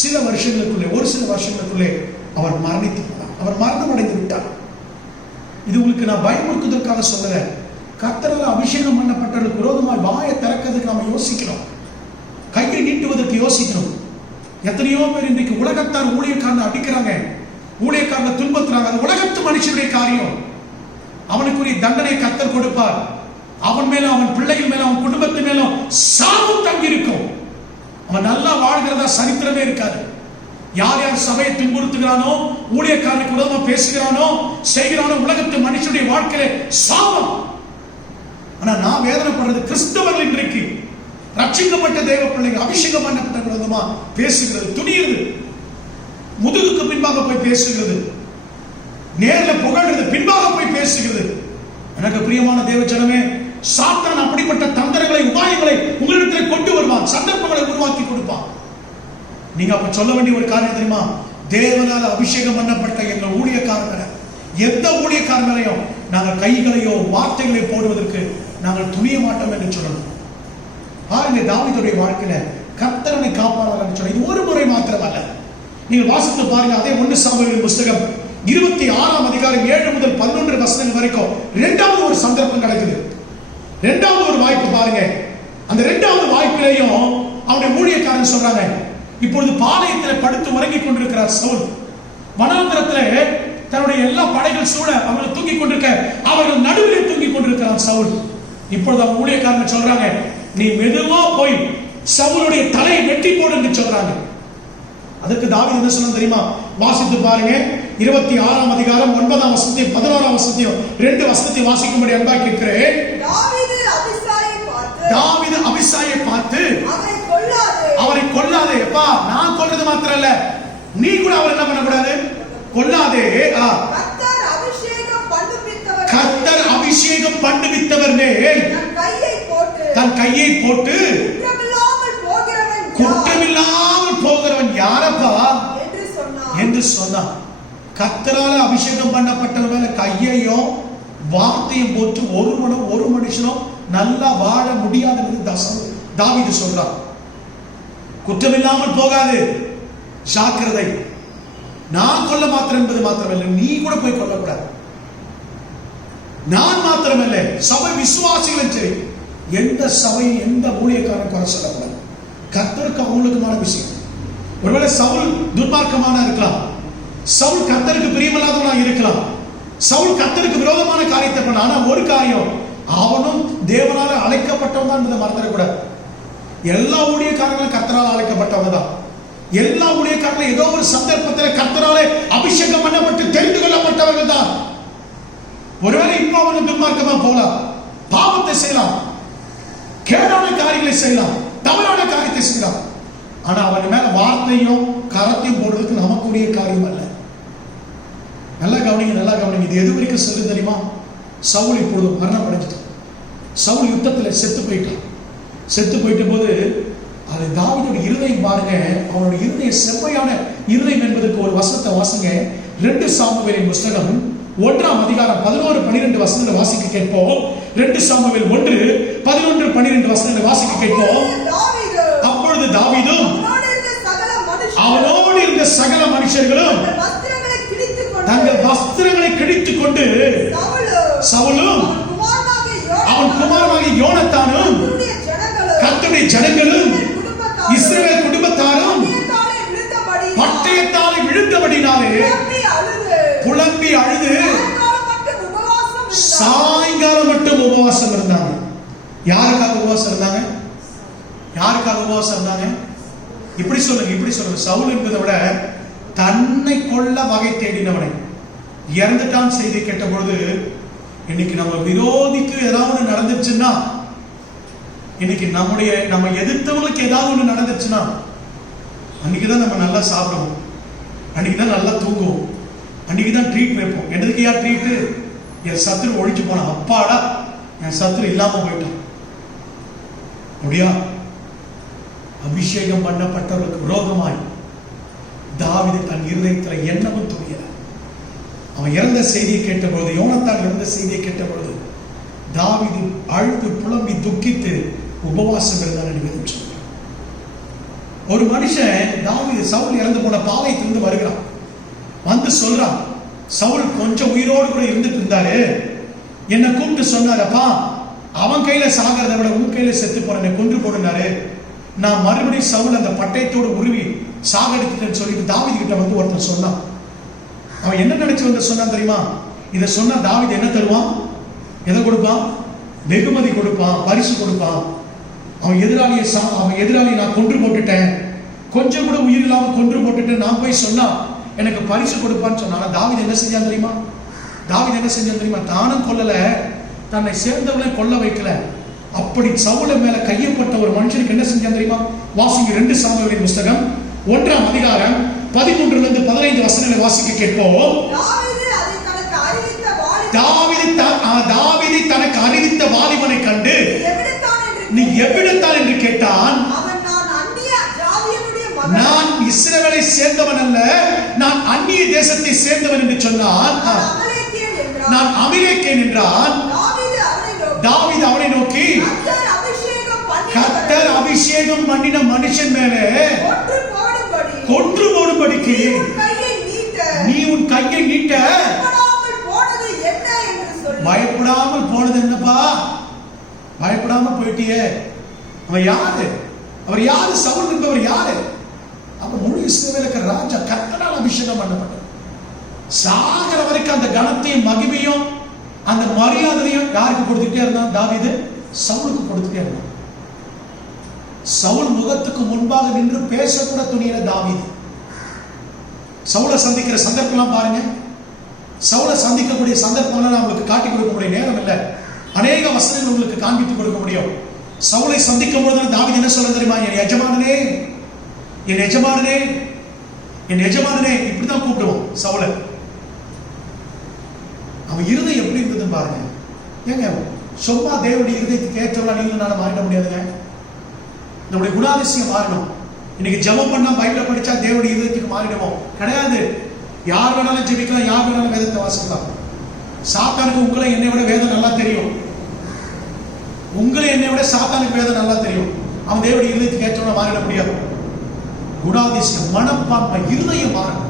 சில வருஷங்களுக்குள்ளே, ஒரு சில வருஷங்களுக்குள்ளே அவர் மரணித்து போனார். அவர் மரணம் அடைந்து விட்டார். இது உங்களுக்கு நான் பயமுறுத்துவதற்காக சொல்லல. கர்த்தரால் அபிஷேகம் பண்ணப்பட்டவர்களுக்கு விரோதமாய் வாயை திறக்கிறதுக்கு நாம யோசிக்கிறோம், கையை நீட்டுவதற்கு யோசிக்கிறோம். எத்தனையோ பேர் இன்றைக்கு உலகத்தார் ஊழியக்காரனை அடிக்கிறாங்க, ஊழியக்காரனை துன்புறுத்துறாங்க. அது உலகத்து மனுஷனுடைய காரியம். அவனுக்குரிய தண்டனை கர்த்தர் கொடுப்பார். அவன் மேலும் அவன் பிள்ளைகள் மேலும் அவன் குடும்பத்து மேலும் சாபம் தங்கி இருக்கும். அவன் நல்லா வாழ்கிறதா சரித்திரமே இருக்காது. யார் யார் சபையை துன்புறுத்துகிறானோ, ஊழியக்காரனுக்கு விரோதமா பேசுகிறானோ, செய்கிறானோ, உலகத்து மனுஷனுடைய வாழ்க்கையில சாபம். ஆனா நான் வேதனைப்படுறது, கிறிஸ்தவர்கள் இன்றைக்கு ரட்சிக்கப்பட்ட தேவ பிள்ளைங்க அபிஷேகம் பண்ணப்பட்ட விரோதமா பேசுகிறது, துணியுது, முதுகுக்கு பின்பாக போய் பேசுகிறது, நேர்ல புகழ்றது, பின்பாக போய் பேசுகிறது. எனக்கு பிரியமான தேவ ஜனமே, சாத்தான் அப்படிப்பட்ட தந்திரங்களை, உபாயங்களை உங்களிடத்தில் கொண்டு வருவான், சந்தர்ப்பங்களை உருவாக்கி கொடுப்பான். நீங்க அப்ப சொல்ல வேண்டிய ஒரு காரியம் தெரியுமா? தேவனால அபிஷேகம் பண்ணப்பட்ட எங்க ஊழியக்காரர், எந்த ஊழியக்காரர் மேலையும் நாங்கள் கைகளையோ வார்த்தைகளை போடுவதற்கு நாங்கள் துணிய மாட்டோம் என்று சொல்லணும். பாருங்க, தாவீதுடைய வாழ்க்கையில கர்த்தரனை காப்பாளர் சொன்ன இது ஒரு முறை மாத்திரமல்ல. நீங்கள் வாசித்து பாருங்க, அதே 1 சாமுவேலின் புஸ்தகம் 26ஆம் அதிகாரம் 7 முதல் 11 வசனங்கள் வரைக்கும் இரண்டாவது ஒரு சந்தர்ப்பம் நடக்குது. இரண்டாவது ஒரு வாய்ப்பு பாருங்க. அந்த இரண்டாவது வாய்ப்பிலேயும் அவருடைய ஊழியக்காரன் சொல்றாங்க, இப்பொழுது பாளையத்தில் படுத்து உறங்கிக் கொண்டிருக்கிறார் சவுல். வனாந்தரத்திலே தன்னுடைய எல்லா படைகள் சூழ அவர்கள் தூங்கிக் கொண்டிருக்க, அவர்கள் நடுவிலே தூங்கிக் கொண்டிருக்கிறார் சவுல். இப்பொழுது அவங்க ஊழியக்காரன் சொல்றாங்க, நீ மெதுவா போய் சவுலுடைய தலையை வெட்டி போடு என்று சொல்றாங்க. அதுக்கு தாவீது என்ன சொன்னா தெரியுமா? வாசித்து பாருங்க, 26ஆம் அதிகாரம் 9ஆம் வசனத்தையும் 11ஆம் வசனத்தையும் 2 வசனத்தை வாசிக்கும்படி அன்பா கேட்கிறேன். தாவீது அபிசாயை பார்த்து அவரை கொல்லாதே. அப்பா, நான் கொல்றது மாத்திரம் இல்ல, நீ கூட அவர் என்ன பண்ணக்கூடாது, கொல்லாதே. கர்த்தர் அபிஷேகம் பண்ணுவித்தவர் மேல் தன் கையை போட்டு குற்றமில்லாமல் போகிறவன் யாரப்பா என்று சொன்னான். கர்த்தரால அபிஷேகம் பண்ணப்பட்டவர் மேல கையையும் வார்த்தையும் போட்டு ஒரு மனுஷனும் நல்லா வாழ முடியாது தாவீது சொல்றான். குற்றமில்லாமல் போகாது, ஜாக்கிரதை. நான் கொல்ல மாத்திரம் என்பது மாத்திரமல்ல, நீ கூட போய் கொல்லக்கூடாது. நான் மாத்திரமல்ல, சபை விசுவாசிகளும் சரி, எந்த சபையும் எந்த ஊழியக்காரன் குறை சொல்லக்கூடாது. கர்த்தருக்கு அவங்களுக்குமான விஷயம். ஒருவேளை சவுல் துர்மார்க்கமான இருக்கலாம், சவுல் கர்த்தருக்கு பிரியமில்லாதவனா இருக்கலாம், சவுல் கர்த்தருக்கு விரோதமான காரியத்தை பண்ண. ஆனா ஒரு காரியம், அவனும் தேவனால அழைக்கப்பட்டவன் தான் என்பதை மறந்துடக்கூடாது. எல்லா ஊழியக்காரங்களும் கர்த்தரால் அழைக்கப்பட்டவங்க தான். எல்லா ஊழியக்காரங்களும் ஏதோ ஒரு சந்தர்ப்பத்தில் கர்த்தராலே அபிஷேகம் பண்ணப்பட்டு தெரிந்து கொள்ளப்பட்டவர்கள் தான். ஒருவேளை இப்ப அவங்க துர்மார்க்கமா போகலாம், பாவத்தை செய்யலாம், கேடான காரியங்களை செய்யலாம், தவறான காரியத்தை செய்யலாம். ஆனா அவன் மேல வார்த்தையும் கரத்தையும் போடுறதுக்கு நமக்குரிய காரியம் அல்ல. நல்லா கவனிங்க. இது எது வரைக்கும் சொல்லு தெரியுமா? சவுல் இப்பொழுது மரணம் அடைஞ்சிட்டான். சவுல் யுத்தத்தில் செத்து போயிட்டான். செத்து போயிட்ட போது அது தாவீதுடைய இருதயம் பாருங்க, அவனுடைய இருதயம் செம்மையான இருதயம் என்பதற்கு ஒரு வசனத்தை வாசிங்க. 2 சாமுவேலின் புஸ்தகம் 1ஆம் அதிகாரம் 11-12 வசனங்களை வாசிக்க கேட்போம். 2 சாமுவேல் 1:11-12 வசனங்களை வாசிக்க கேட்போம். அப்பொழுது தாவீதும் அவனோடு இருந்த சகல மனுஷர்களும் தங்கள் வஸ்திரங்களை கிழித்துக் கொண்டு சவுலும் அவன் குமாரனாகிய யோனத்தானும் கர்த்தருடைய ஜனங்களும் இஸ்ரவேல் குடும்பத்தாரும் பட்டயத்தாலே விழுந்தபடினாலே புலம்பி அழுது சாயங்காலம் மட்டும் உபவாசம் இருந்தாங்க. யாருக்காக உபவாசம் இருந்தாங்க? யாருக்காக உபவாசம் இருந்தாங்க? இப்படி சொல்லுங்க. சவுல் என்பதை விட தன்னை கொல்ல வகை தேடினவனை இறந்துட்டான் செய்தி கேட்ட பொழுது, இன்னைக்கு நம்ம விரோதிக்கு ஏதாவது நடந்துச்சுன்னா, இன்னைக்கு நம்ம எதிர்த்தவங்களுக்கு ஏதாவது ஒண்ணு நடந்துச்சுன்னா, அன்னைக்குதான் நம்ம நல்லா சாப்பிடுவோம், அன்னைக்குதான் நல்லா தூங்குவோம், அன்னைக்குதான் ட்ரீட் வைப்போம். எதுக்கு யார் ட்ரீட்? என் சத்துரு ஒழிச்சு போனான், அப்பாடா என் சத்துரு இல்லாம போயிட்டான். அப்படியா? அபிஷேகம் பண்ணப்பட்டவர்களுக்கு விரோதமாய் தாவீது தன் இருதயத்தில் எண்ணமும் துணியல. அவன் இறந்த செய்தியை கேட்டபொழுது, யோனத்தான் இறந்த செய்தியை கேட்டபொழுது தாவீது அழுது புலம்பி துக்கித்து உபவாசம் இருந்தான் என்று வேதம் சொல்றான். ஒரு மனுஷன் தாவீது சவுல் இறந்து போன பாளையத்திலிருந்து வருகிறான், வந்து சொல்றான், சவுல் கொஞ்சம் உயிரோடு கூட இருந்துட்டு இருந்தாரு, என்னை கூப்பிட்டு சொன்னாரப்பா, அவன் கையில சாகிறத விட உன் கையில செத்து போறேன், கொன்று போடுனாரு, நான் மறுபடியும் சவுல் அந்த பட்டயத்தோடு உருவி சாகடித்துட்டேன்னு சொல்லிட்டு தாவீது கிட்ட வந்து ஒருத்தன் சொன்னான். அவன் என்ன நினைச்சு வந்து சொன்னான் தெரியுமா? இதை சொன்னா தாவீது என்ன தருவான்? எதை கொடுப்பான்? வெகுமதி கொடுப்பான், பரிசு கொடுப்பான். அவன் எதிராளியை நான் கொன்று போட்டுட்டேன், கொஞ்சம் கூட உயிர் இல்லாம கொன்று போட்டுட்டேன், நான் போய் சொன்னா எனக்கு பரிசு கொடுப்பான்னு சொன்னான். தாவீது என்ன செஞ்சான் தெரியுமா? தானும் கொல்லல, தன்னை சேர்ந்தவளை கொல்ல வைக்கல. அப்படி சவுல மேல கையப்பட்ட ஒரு மனுஷனுக்கு என்ன செஞ்சான் தெரியுமா? வாசிங்க 2 சாமுவேலின் புஸ்தகம் 1ஆம் அதிகாரம் 13-15 வசனங்களை வாசிக்க கேட்போம். தாவீது தனக்கு அறிவித்த வாலிபனை கண்டு நீ எவ்விடத்தான் என்று கேட்டான். நான் இஸ்ரவேலை சேர்ந்தவன் அல்ல, நான் அந்நிய தேசத்தை சேர்ந்தவன் என்று சொன்னான். நான் அபிஷேகன் என்றான். தாவீது அவனை நோக்கி கர்த்தர் அபிஷேகம் பண்ணின மனுஷன் மேலே கொன்று போடும்படிக்கு நீ உன் கையை நீட்ட பயப்படாமல் போனது என்னப்பா? பயப்படாமல் போயிட்டியே. அவன் யாரு? அவர் யாரு? சவுல் என்பவர் யாரு? அப்ப முழு இஸ்ரவேலுக்கு ராஜா, கர்த்தரால் அபிஷேகம் பண்ணப்பட்டார். சாகர வரைக்கும் அந்த கனத்தையும் மகிமையும் அந்த மரியாதையும் யாருக்கு கொடுத்துட்டே இருந்தான்? தாவீது சவுலுக்கு கொடுத்துட்டே இருந்தான். சவுல் முகத்துக்கு முன்பாக நின்று பேசக்கூட துணியில தாவீது. சவுலை சந்திக்கிற சந்தர்ப்பம் பாருங்க. சவுலை சந்திக்கக்கூடிய சந்தர்ப்பங்களை உங்களுக்கு காட்டி கொடுக்கக்கூடிய நேரம் இல்லை. அநேக வசனங்கள் உங்களுக்கு காண்பித்து கொடுக்க முடியும். சவுலை சந்திக்கும் போது தாவீது என்ன சொல்ல தெரியுமா? என் எஜமானனே, என் எஜமானனே, என் எஜமானனே, இப்படிதான் கூப்பிடுவோம் சவுலை. அவன் இருதயம் எப்படி இருந்ததுன்னு பாருங்க. ஏங்க சும்மா தேவனுடைய இருதயத்துக்கு ஏற்றவா நீங்களும் நானும் மாறிட முடியாதுங்க. நம்முடைய குணாதிசயம் மாறணும். இன்னைக்கு ஜெபம் பண்ணா பைபிளை படிச்சா தேவனுடைய இதயத்துக்கு மாறிடுவோம் கிடையாது. யார் வேணாலும் ஜெபிக்கலாம், யார் வேணாலும் வேதத்தை வாசிக்கலாம். சாத்தானுக்கு உங்களை என்னை விட வேதம் நல்லா தெரியும். உங்களை என்னை விட சாத்தானுக்கு வேதம் நல்லா தெரியும். அவன் தேவனுடைய இதயத்துக்கு ஏற்றவன மாறிட முடியாது. குணாதிசயம், மனப்பான்மை, இருதயம் மாறணும்.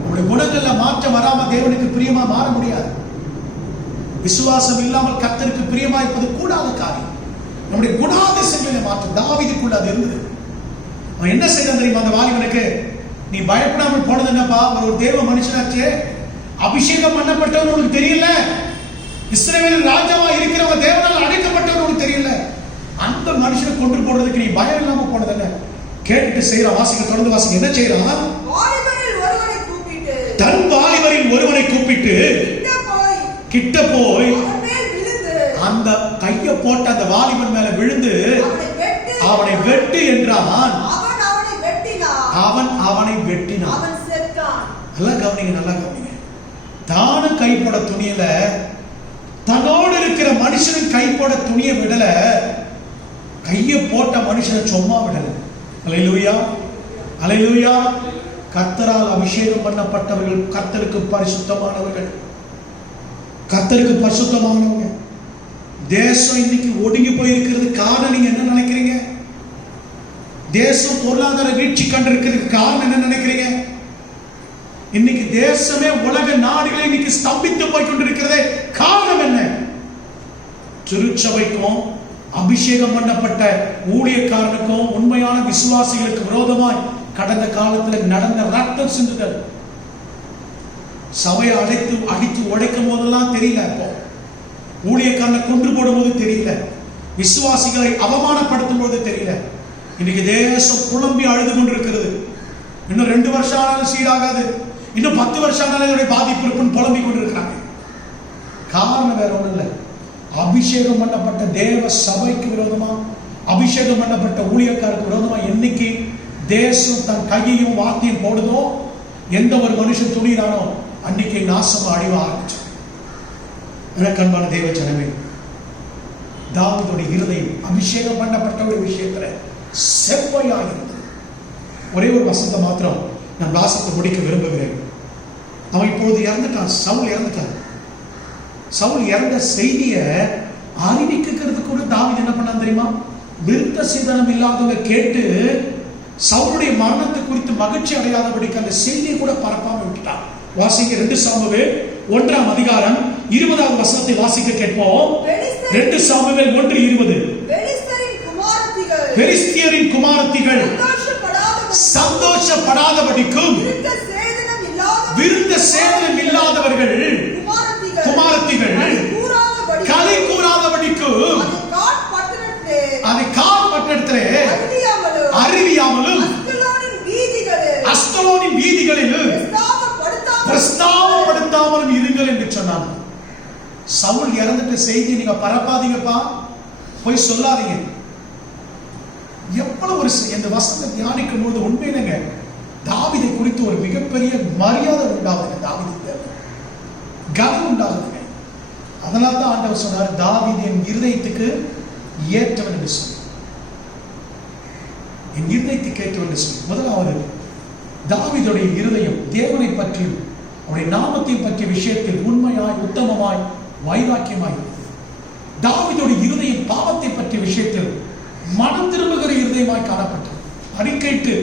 நம்முடைய குணங்கள்ல மாற்றம் வராம தேவனுக்கு பிரியமா மாற முடியாது. விசுவாசம் இல்லாமல் கர்த்தருக்கு பிரியமா இருப்பது கூடாத காரியம். நம்முடைய குணாதிசயங்களை மாற்றம் தாவீதுக்குள்ள அது இருந்தது. அவன் என்ன செய்தான் தெரியுமா? அந்த வாலிபனுக்கு, நீ பயப்படாமல் போனது என்னப்பா? ஒரு தேவ மனுஷனாச்சே, அபிஷேகம் பண்ணப்பட்டவன் உனக்கு தெரியல, இஸ்ரவேல் ராஜாவா இருக்கிறவன் தேவனால் அழைக்கப்பட்டவன் உனக்கு தெரியல, அந்த மனுஷனை கொண்டு போடுறதுக்கு நீ பயம் இல்லாம போனது என்ன? கேட்டுட்டு செய்யற வாசிக்க, தொடர்ந்து வாசிக்க. என்ன செய்யறான்? தன் வாலிபரில் ஒருவனை கூப்பிட்டு கிட்ட போய் அந்த கைய போட்ட அந்த வாலிபன் மேல விழுந்து அவனை வெட்டு என்றான். அவன் அவனை வெட்டினான். நல்லா கவனிங்க, நல்லா கவனிங்க. தானும் கைப்பட துணியல, தன்னோடு இருக்கிற மனுஷனும் கைப்பட துணிய விடல, கைய போட்ட மனுஷனை சும்மா விடல. அல்லேலூயா, அல்லேலூயா. கர்த்தரால் அபிஷேகம் பண்ணப்பட்டவர்கள் கர்த்தருக்கு பரிசுத்தமானவர்கள், கர்த்தருக்கு பரிசுத்தமானவங்க. தேசம் இன்னைக்கு ஒடுங்கி போயிருக்கிறது காரணம் நீங்க என்ன நினைக்கிறீங்க? தேசம் பொருளாதார வீழ்ச்சி கண்டிருக்கிறதுக்கு காரணம் என்ன நினைக்கிறீங்க? இன்னைக்கு தேசமே உலக நாடுகளை இன்னைக்கு ஸ்தம்பித்து போய் கொண்டிருக்கிறதே காரணம் என்ன? திருச்சபைக்கும் அபிஷேகம் பண்ணப்பட்ட ஊழியக்காரனுக்கும் உண்மையான விசுவாசிகளுக்கு விரோதமாய் கடந்த காலத்தில் நடந்த ரத்தம் சிந்துதல். சபையை அடித்து உடைக்கும் போதெல்லாம் தெரியல, இப்போ ஊழியக்காரனை கொன்று போடும் போது தெரியல, விசுவாசிகளை அவமானப்படுத்தும் போது தெரியல. இன்னைக்கு தேசம் புலம்பி அழுது கொண்டிருக்கிறது. இன்னும் 2 வருஷம் ஆனாலும் சீராகாது, இன்னும் 10 வருஷம் ஆனாலும் இதோட பாதிப்பு இருக்குன்னு புலம்பி கொண்டிருக்கிறாங்க. காரணம் வேற ஒண்ணும் இல்லை. அபிஷேகம் பண்ணப்பட்ட தேவ சபைக்கு விரோதமா, அபிஷேகம் பண்ணப்பட்ட ஊழியக்காருக்கு விரோதமா என்னைக்கு தேசம் தன் கையையும் வார்த்தையும் போடுதோ, எந்த ஒரு மனுஷன் துணிறானோ அன்னைக்கு நாசமா அழிவ ஆரம்பிச்சு. எனக்கு அன்பான தேவ ஜனமே, தாவீதுடைய இருதயம் அபிஷேகம் பண்ணப்பட்ட ஒரு விஷயத்துல செவ்வையா இருந்தது. ஒரே ஒரு வசனத்தை மாத்திரம் நான் வாசித்து முடிக்க விரும்புகிறேன். அவன் இப்பொழுது இறந்துட்டான், சவுல் இறந்துட்டான். சவுல் இறந்த செய்தியை அறிவிக்கிறது கூட தாவீது என்ன பண்ணான் தெரியுமா? விருத்த சேதனம் இல்லாதவங்க கேட்டு சவுலுடைய மரணத்தை குறித்து மகிழ்ச்சி அடையாதபடிக்கு அந்த செய்தியை கூட பரப்பாம விட்டுட்டான். வாசிக்க 2 சாமுவேல் 1ஆம் அதிகாரம் 20வது வசனத்தை வாசிக்க கேட்போம். 2 சாமுவேல் 1:20. பெலிஸ்தியரின் குமாரத்திகள் சந்தோஷப்படாதபடிக்கும் விருத்த சேதனம் இல்லாதவர்கள் குமாரத்திகள் களி கூறாதபடிக்கும் அதை கால் பட்டணத்திலே அறிவியாமலும் அஸ்கலோனின் வீதிகளில் பிரஸ்தாபப்படுத்தாமலும் இருங்கள் என்று சொன்னான். சவுல் இறந்துட்ட செய்தி நீங்க பரப்பாதீங்கப்பா, போய் சொல்லாதீங்க. எவ்வளவு ஒரு இந்த வசனத்தை தியானிக்கும் போது உண்மையிலங்க தாவீதை குறித்து ஒரு மிகப்பெரிய மரியாதை உண்டாகுதுங்க, தாவீதுக்கு கனம் உண்டாகுதுங்க. அதனால தான் ஆண்டவர் சொன்னார், தாவீது என் இருதயத்துக்கு ஏற்றவன் என்று சொல்லி, என் இருதயத்துக்கு ஏற்றவன் என்று சொல்லி. முதலாவது தாவீதுடைய இருதயம் தேவனை பற்றியும் அவருடைய நாமத்தை பற்றிய விஷயத்தில் உண்மையாய், உத்தமமாய், வைராக்கியமாய். தாவீதுடைய இருதயம் பாவத்தை பற்றிய விஷயத்தில் மனம் திரும்புகிற இருதயமாய் காணப்பட்டது. அறிக்கையிட்டு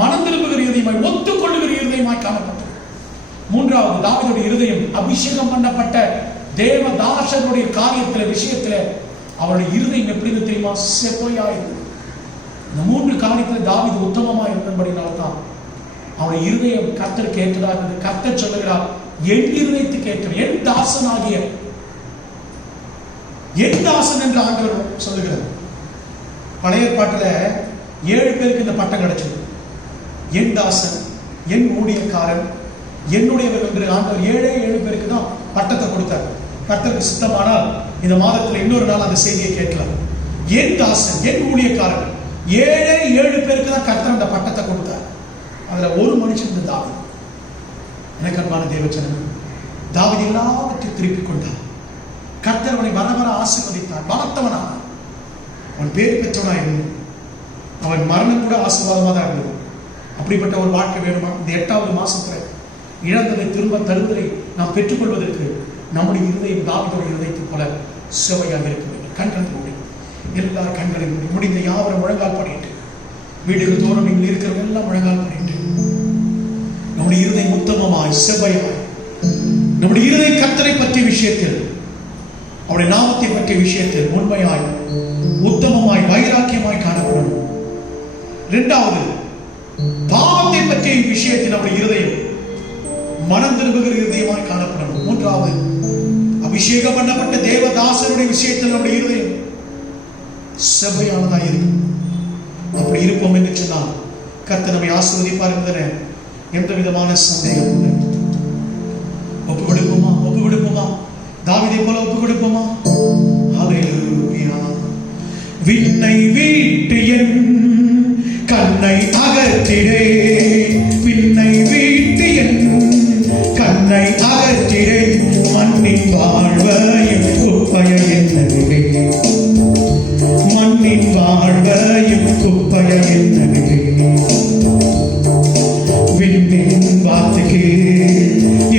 மனம் திரும்புகிற இருதயமாய், ஒத்துக்கொள்ளுகிற இருதயமாய் காணப்பட்டது. மூன்றாவது, தாவீதுடைய இருதயம் அபிஷேகம் பண்ணப்பட்ட தேவதாசனுடைய காரியத்தில விஷயத்தில அவருடைய இருதயம் எப்படி தெரியுமா? செவ்வையாயிருந்தது. இந்த மூன்று காரியத்தில் தாவீது உத்தமமா இருந்தபடினால்தான் அவருடைய இருதயம் கர்த்தருக்கு ஏற்றதாக இருந்தது. கர்த்தர் சொல்லுகிறார், என் இருதயத்துக்கு ஏற்ற என் தாசன் ஆகிய என் தாசன் என்று ஆண்டவர் சொல்லுகிறார். பழைய ஏற்பாட்டுல 7 பேருக்கு இந்த பட்டம் கிடைச்சது. என் தாசன், என் ஊழியக்காரன், என்னுடையவர் என்று ஆண்டவர் 7 பேருக்கு தான் பட்டத்தை கொடுத்தார். கர்த்தருக்கு சித்தமானால் இந்த மாதத்துல இன்னொரு நாள் அந்த செய்தியை கேட்கலாம். என் தாசன், என் ஊழியக்காரன், 7 பேருக்கு தான் கர்த்தர் அந்த பட்டத்தை கொடுத்தார். அதுல ஒரு மனுஷன் தாவீது. எனக்கு அன்பான தேவச்சனங்கள், தாவீது எல்லாவற்றையும் திருப்பிக் கொண்டார். கர்த்தர் அவனை வர வர ஆசீர்வதித்தார். பலத்தவனானான். அவன் பேர் பெற்றவனா இருந்தான். அவன் மரணம் கூட ஆசீர்வாதமாக தான் இருந்தது. அப்படிப்பட்ட ஒரு வாழ்க்கை வேணுமா? இந்த 8வது மாசத்துல இழந்ததை திரும்ப தருவதை நாம் பெற்றுக்கொள்வதற்கு நம்முடைய இருதயம் தாவீதுடைய இருதயத்தை போல செவ்வையாக இருக்க வேண்டும். கண்கள் மூடி, எல்லா கண்களையும் மூடி, முடிந்த யாவரும் முழங்கால் பண்ணிட்டு, வீடுகள் தோறும் நீங்கள் இருக்கிறவங்க எல்லாம் முழங்கால் பண்ணிட்டு, நம்முடைய இருதயம் உத்தமமாய், செவ்வையாய், நம்முடைய இருதய கர்த்தரை பற்றிய விஷயத்தில், அவருடைய நாமத்தை பற்றிய விஷயத்தில் உண்மையாய், உத்தமமாய், வைராக்கியமாய் காணப்படும். இரண்டாவது, பாவத்தை பற்றிய விஷயத்தில் நம்முடைய இருதயம் மனம் திரும்புகிற இருதயமாய் காணப்படணும். மூன்றாவது, அபிஷேகம் பண்ணப்பட்ட தேவதாசனுடைய விஷயத்தில் நம்முடைய இருதயம் செவ்வையானதாக இருக்கும். அப்படி இருப்போம் என்று சொன்னால் கர்த்தர் நம்மை ஆசீர்வதிப்பார் என்பதில் எந்த விதமான சந்தேகம் இல்லை. ஒப்பு கொடுப்போமா? தாவீதை போல ஒப்பு கொடுப்போமா? ஹல்லேலூயா. விண்ணை வீட்டு என் கண்ணை அகற்றிடே, விண்ணை வீட்டு என் கண்ணை அகற்றிடே, மண்ணின் வாழ்வையும் குப்பைய என்னவே, மண்ணின் வாழ்வையும் குப்பைய என்னவே, விண்ணின் வார்த்தைக்கு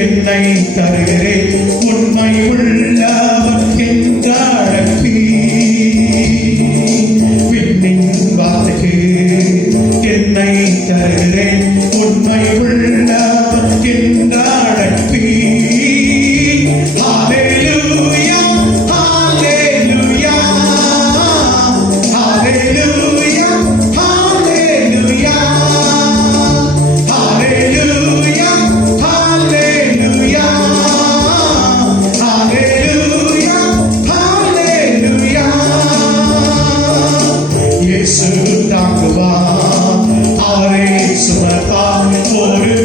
என்னை தருகிறேன், உண்மை உள்ளவர் என்றாழப்பி, விண்ணின் வார்த்தைக்கு என்னை தருகிறேன், உண்மை உள்ளவர் என்றாழப்பி. ஹல்லேலூயா, ஹல்லேலூயா, ஹல்லேலூயா, ஹல்லேலூயா, ஹல்லேலூயா, ஹல்லேலூயா, ஹல்லேலூயா, ஹல்லேலூயா. இயேசு தாங்குவார், அவரே சுமப்பார், ஒரு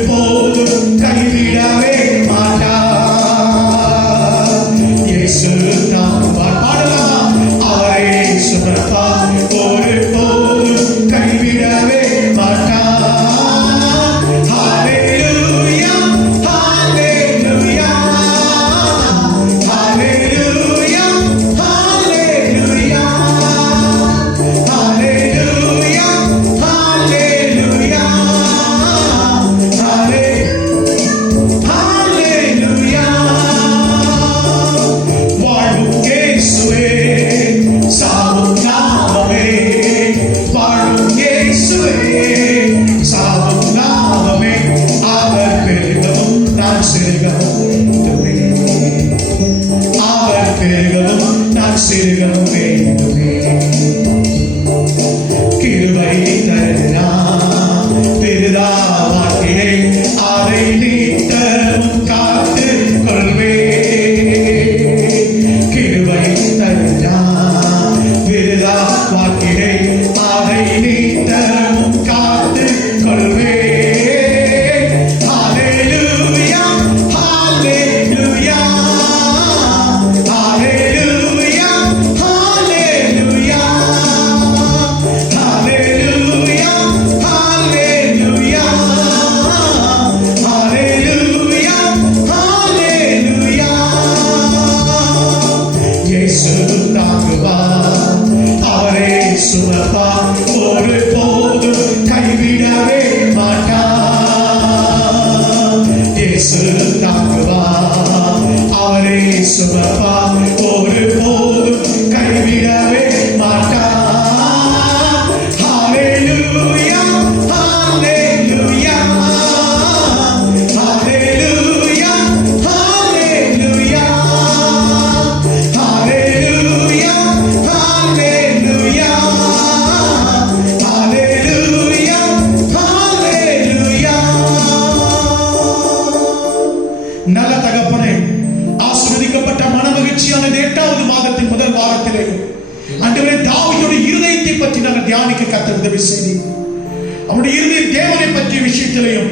அவருடைய இருதயம் தேவனை பற்றிய விஷயத்திலையும்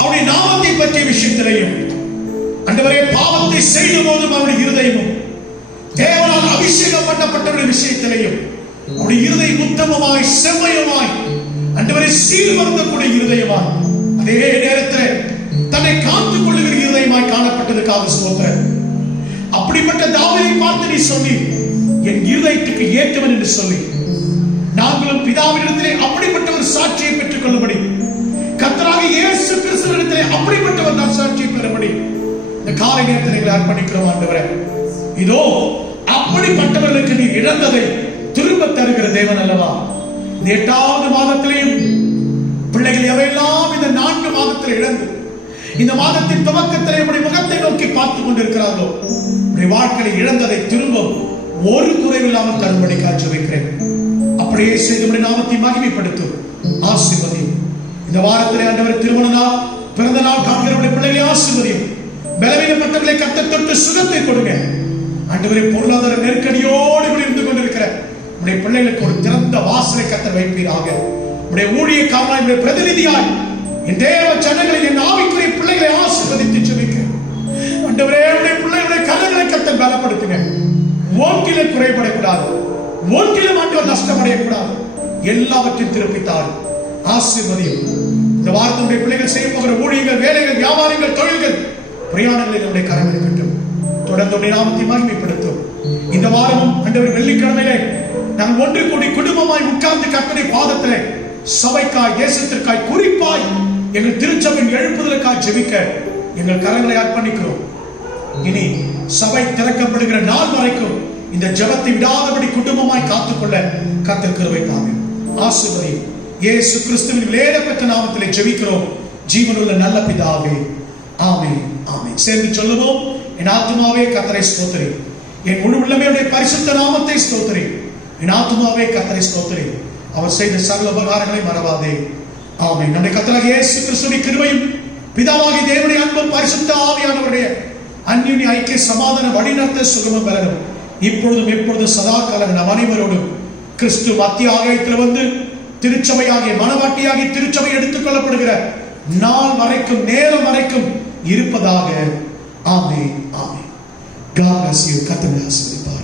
அவருடைய நாமத்தை பற்றிய விஷயத்திலையும் ஆண்டவரே பாவத்தை செய்த போதும் அவருடைய இருதயமும் தேவனால் அபிஷேகம் பண்ணப்பட்டவருடைய விஷயத்திலையும் அவருடைய இருதயம் உத்தமமாய் செம்மையுமாய் ஆண்டவரை சீர்வருந்தக்கூடிய இருதயமாய் அதே நேரத்தில் தன்னை காத்துக் கொள்ளுகிற இருதயமாய் காணப்பட்டதுக்காக ஸ்தோத்திரம். அப்படிப்பட்ட தாவீதை பார்த்து நீ சொல்லி என் இருதயத்துக்கு ஏற்றவன் என்று சொல்லி நாங்களும் பிதாவினிடத்திலே அப்படிப்பட்ட ஒரு சாட்சியை பெற்றுக் கொள்ளும்படி கர்த்தராக இயேசு கிறிஸ்துவினிடத்திலே அப்படிப்பட்ட ஒரு சாட்சியை பெறும்படி இந்த காலை நேரத்தில் எங்களை அர்ப்பணிக்கிறோம் ஆண்டவரே. இதோ அப்படிப்பட்டவர்களுக்கு நீ இழந்ததை திரும்ப தருகிற தேவன் அல்லவா. இந்த 8வது மாதத்திலேயும் பிள்ளைகள் எவையெல்லாம் இந்த 4 மாதத்தில் இழந்து இந்த மாதத்தின் துவக்கத்திலே உடைய முகத்தை நோக்கி பார்த்துக் கொண்டிருக்கிறார்களோ உடைய வாழ்க்கையில் இழந்ததை திரும்ப ஒரு குறைவில்லாமல் தரும்படி காட்சி வைக்கிறேன். அப்படியே செய்து உடைய நாமத்தை மகிமைப்படுத்தும் ஆசீர்வதியும். இந்த வாரத்திலே ஆண்டவர் திருமண நாள் பிறந்த நாள் காண்கிறவருடைய பிள்ளைகளை ஆசீர்வதியும். பலவீனப்பட்டவர்களை கர்த்தர் தொட்டு சுகத்தை கொடுங்க ஆண்டவரே. பொருளாதார நெருக்கடியோடு இருந்து கொண்டிருக்கிற உடைய பிள்ளைகளுக்கு ஒரு திறந்த வாசலை கர்த்தர் வைப்பீராக. உடைய ஊழியக்காரனாய் பிரதிநிதியாய் என் தேவ ஜனங்களை என் ஆவிக்குரிய பிள்ளைகளை ஆசீர்வதித்து ஜெபிக்கிறேன் ஆண்டவரே. உடைய பிள்ளைகளுடைய கரங்களை கர்த்தர் பலப்படுத்துங்க. ஒன்றிலும் குறைபடக்கூடாது, ஒன்றிலும் ஆண்டவர் நஷ்டமடையக்கூடாது. எல்லாவற்றையும் திருப்பித்தார் ஆசீர்வதியும். இந்த வாரத்தினுடைய பிள்ளைகள் செய்ய போகிற ஊழியங்கள், வேலைகள், வியாபாரங்கள், தொழில்கள், பிரயாணங்களில் நம்முடைய கரம் இருக்கட்டும். தொடர்ந்து நாமத்தை மகிமைப்படுத்தும். இந்த வாரமும் ஆண்டவர் வெள்ளிக்கிழமையிலே நாங்கள் ஒன்று கூடி குடும்பமாய் உட்கார்ந்து கர்த்தருடைய பாதத்திலே சபைக்காய், தேசத்திற்காய், குறிப்பாய் எங்கள் திருச்சபையின் எழுப்புதலுக்காய் ஜெபிக்க எங்கள் கரங்களை அர்ப்பணிக்கிறோம். இனி சபை திறக்கப்படுகிற நாள் வரைக்கும் இந்த ஜெபத்தை விடாதபடி குடும்பமாய் காத்துக்கொள்ள கர்த்தர் கிருபை தாமே. ஆசீர்வதியும். இயேசு கிறிஸ்துவின் விலையேறப்பெற்ற நாமத்திலே ஜெபிக்கிறோம் ஜீவனுள்ள நல்ல பிதாவே, ஆமென், ஆமென். சேர்ந்து சொல்லுவோம். என் ஆத்துமாவே கர்த்தரை ஸ்தோத்திரி, என் முழு உள்ளமே பரிசுத்த நாமத்தை ஸ்தோத்திரி. என் ஆத்துமாவே கர்த்தரை ஸ்தோத்திரி, அவர் செய்த சகல உபகாரங்களை மறவாதே. ஆமென். நம்முடைய கர்த்தராகிய இயேசு கிறிஸ்துவின் கிருபையும் பிதாவாகிய தேவனுடைய அன்பும் பரிசுத்த ஆவியானவருடைய அன்யோன்ய ஐக்கிய சமாதான வழிநடத்த சுகமும் பெறணும் இப்பொழுதும் எப்பொழுதும் சதா காலம் நம் அனைவரோடும் கிறிஸ்து மத்திய ஆலயத்தில் வந்து திருச்சபையாகிய மனவாட்டியாகிய திருச்சபை எடுத்துக் கொள்ளப்படுகிற நாள் வரைக்கும், நேரம் வரைக்கும் இருப்பதாக. ஆமென், ஆமென். God bless you. கர்த்தர் ஆசீர்வதிப்பார்.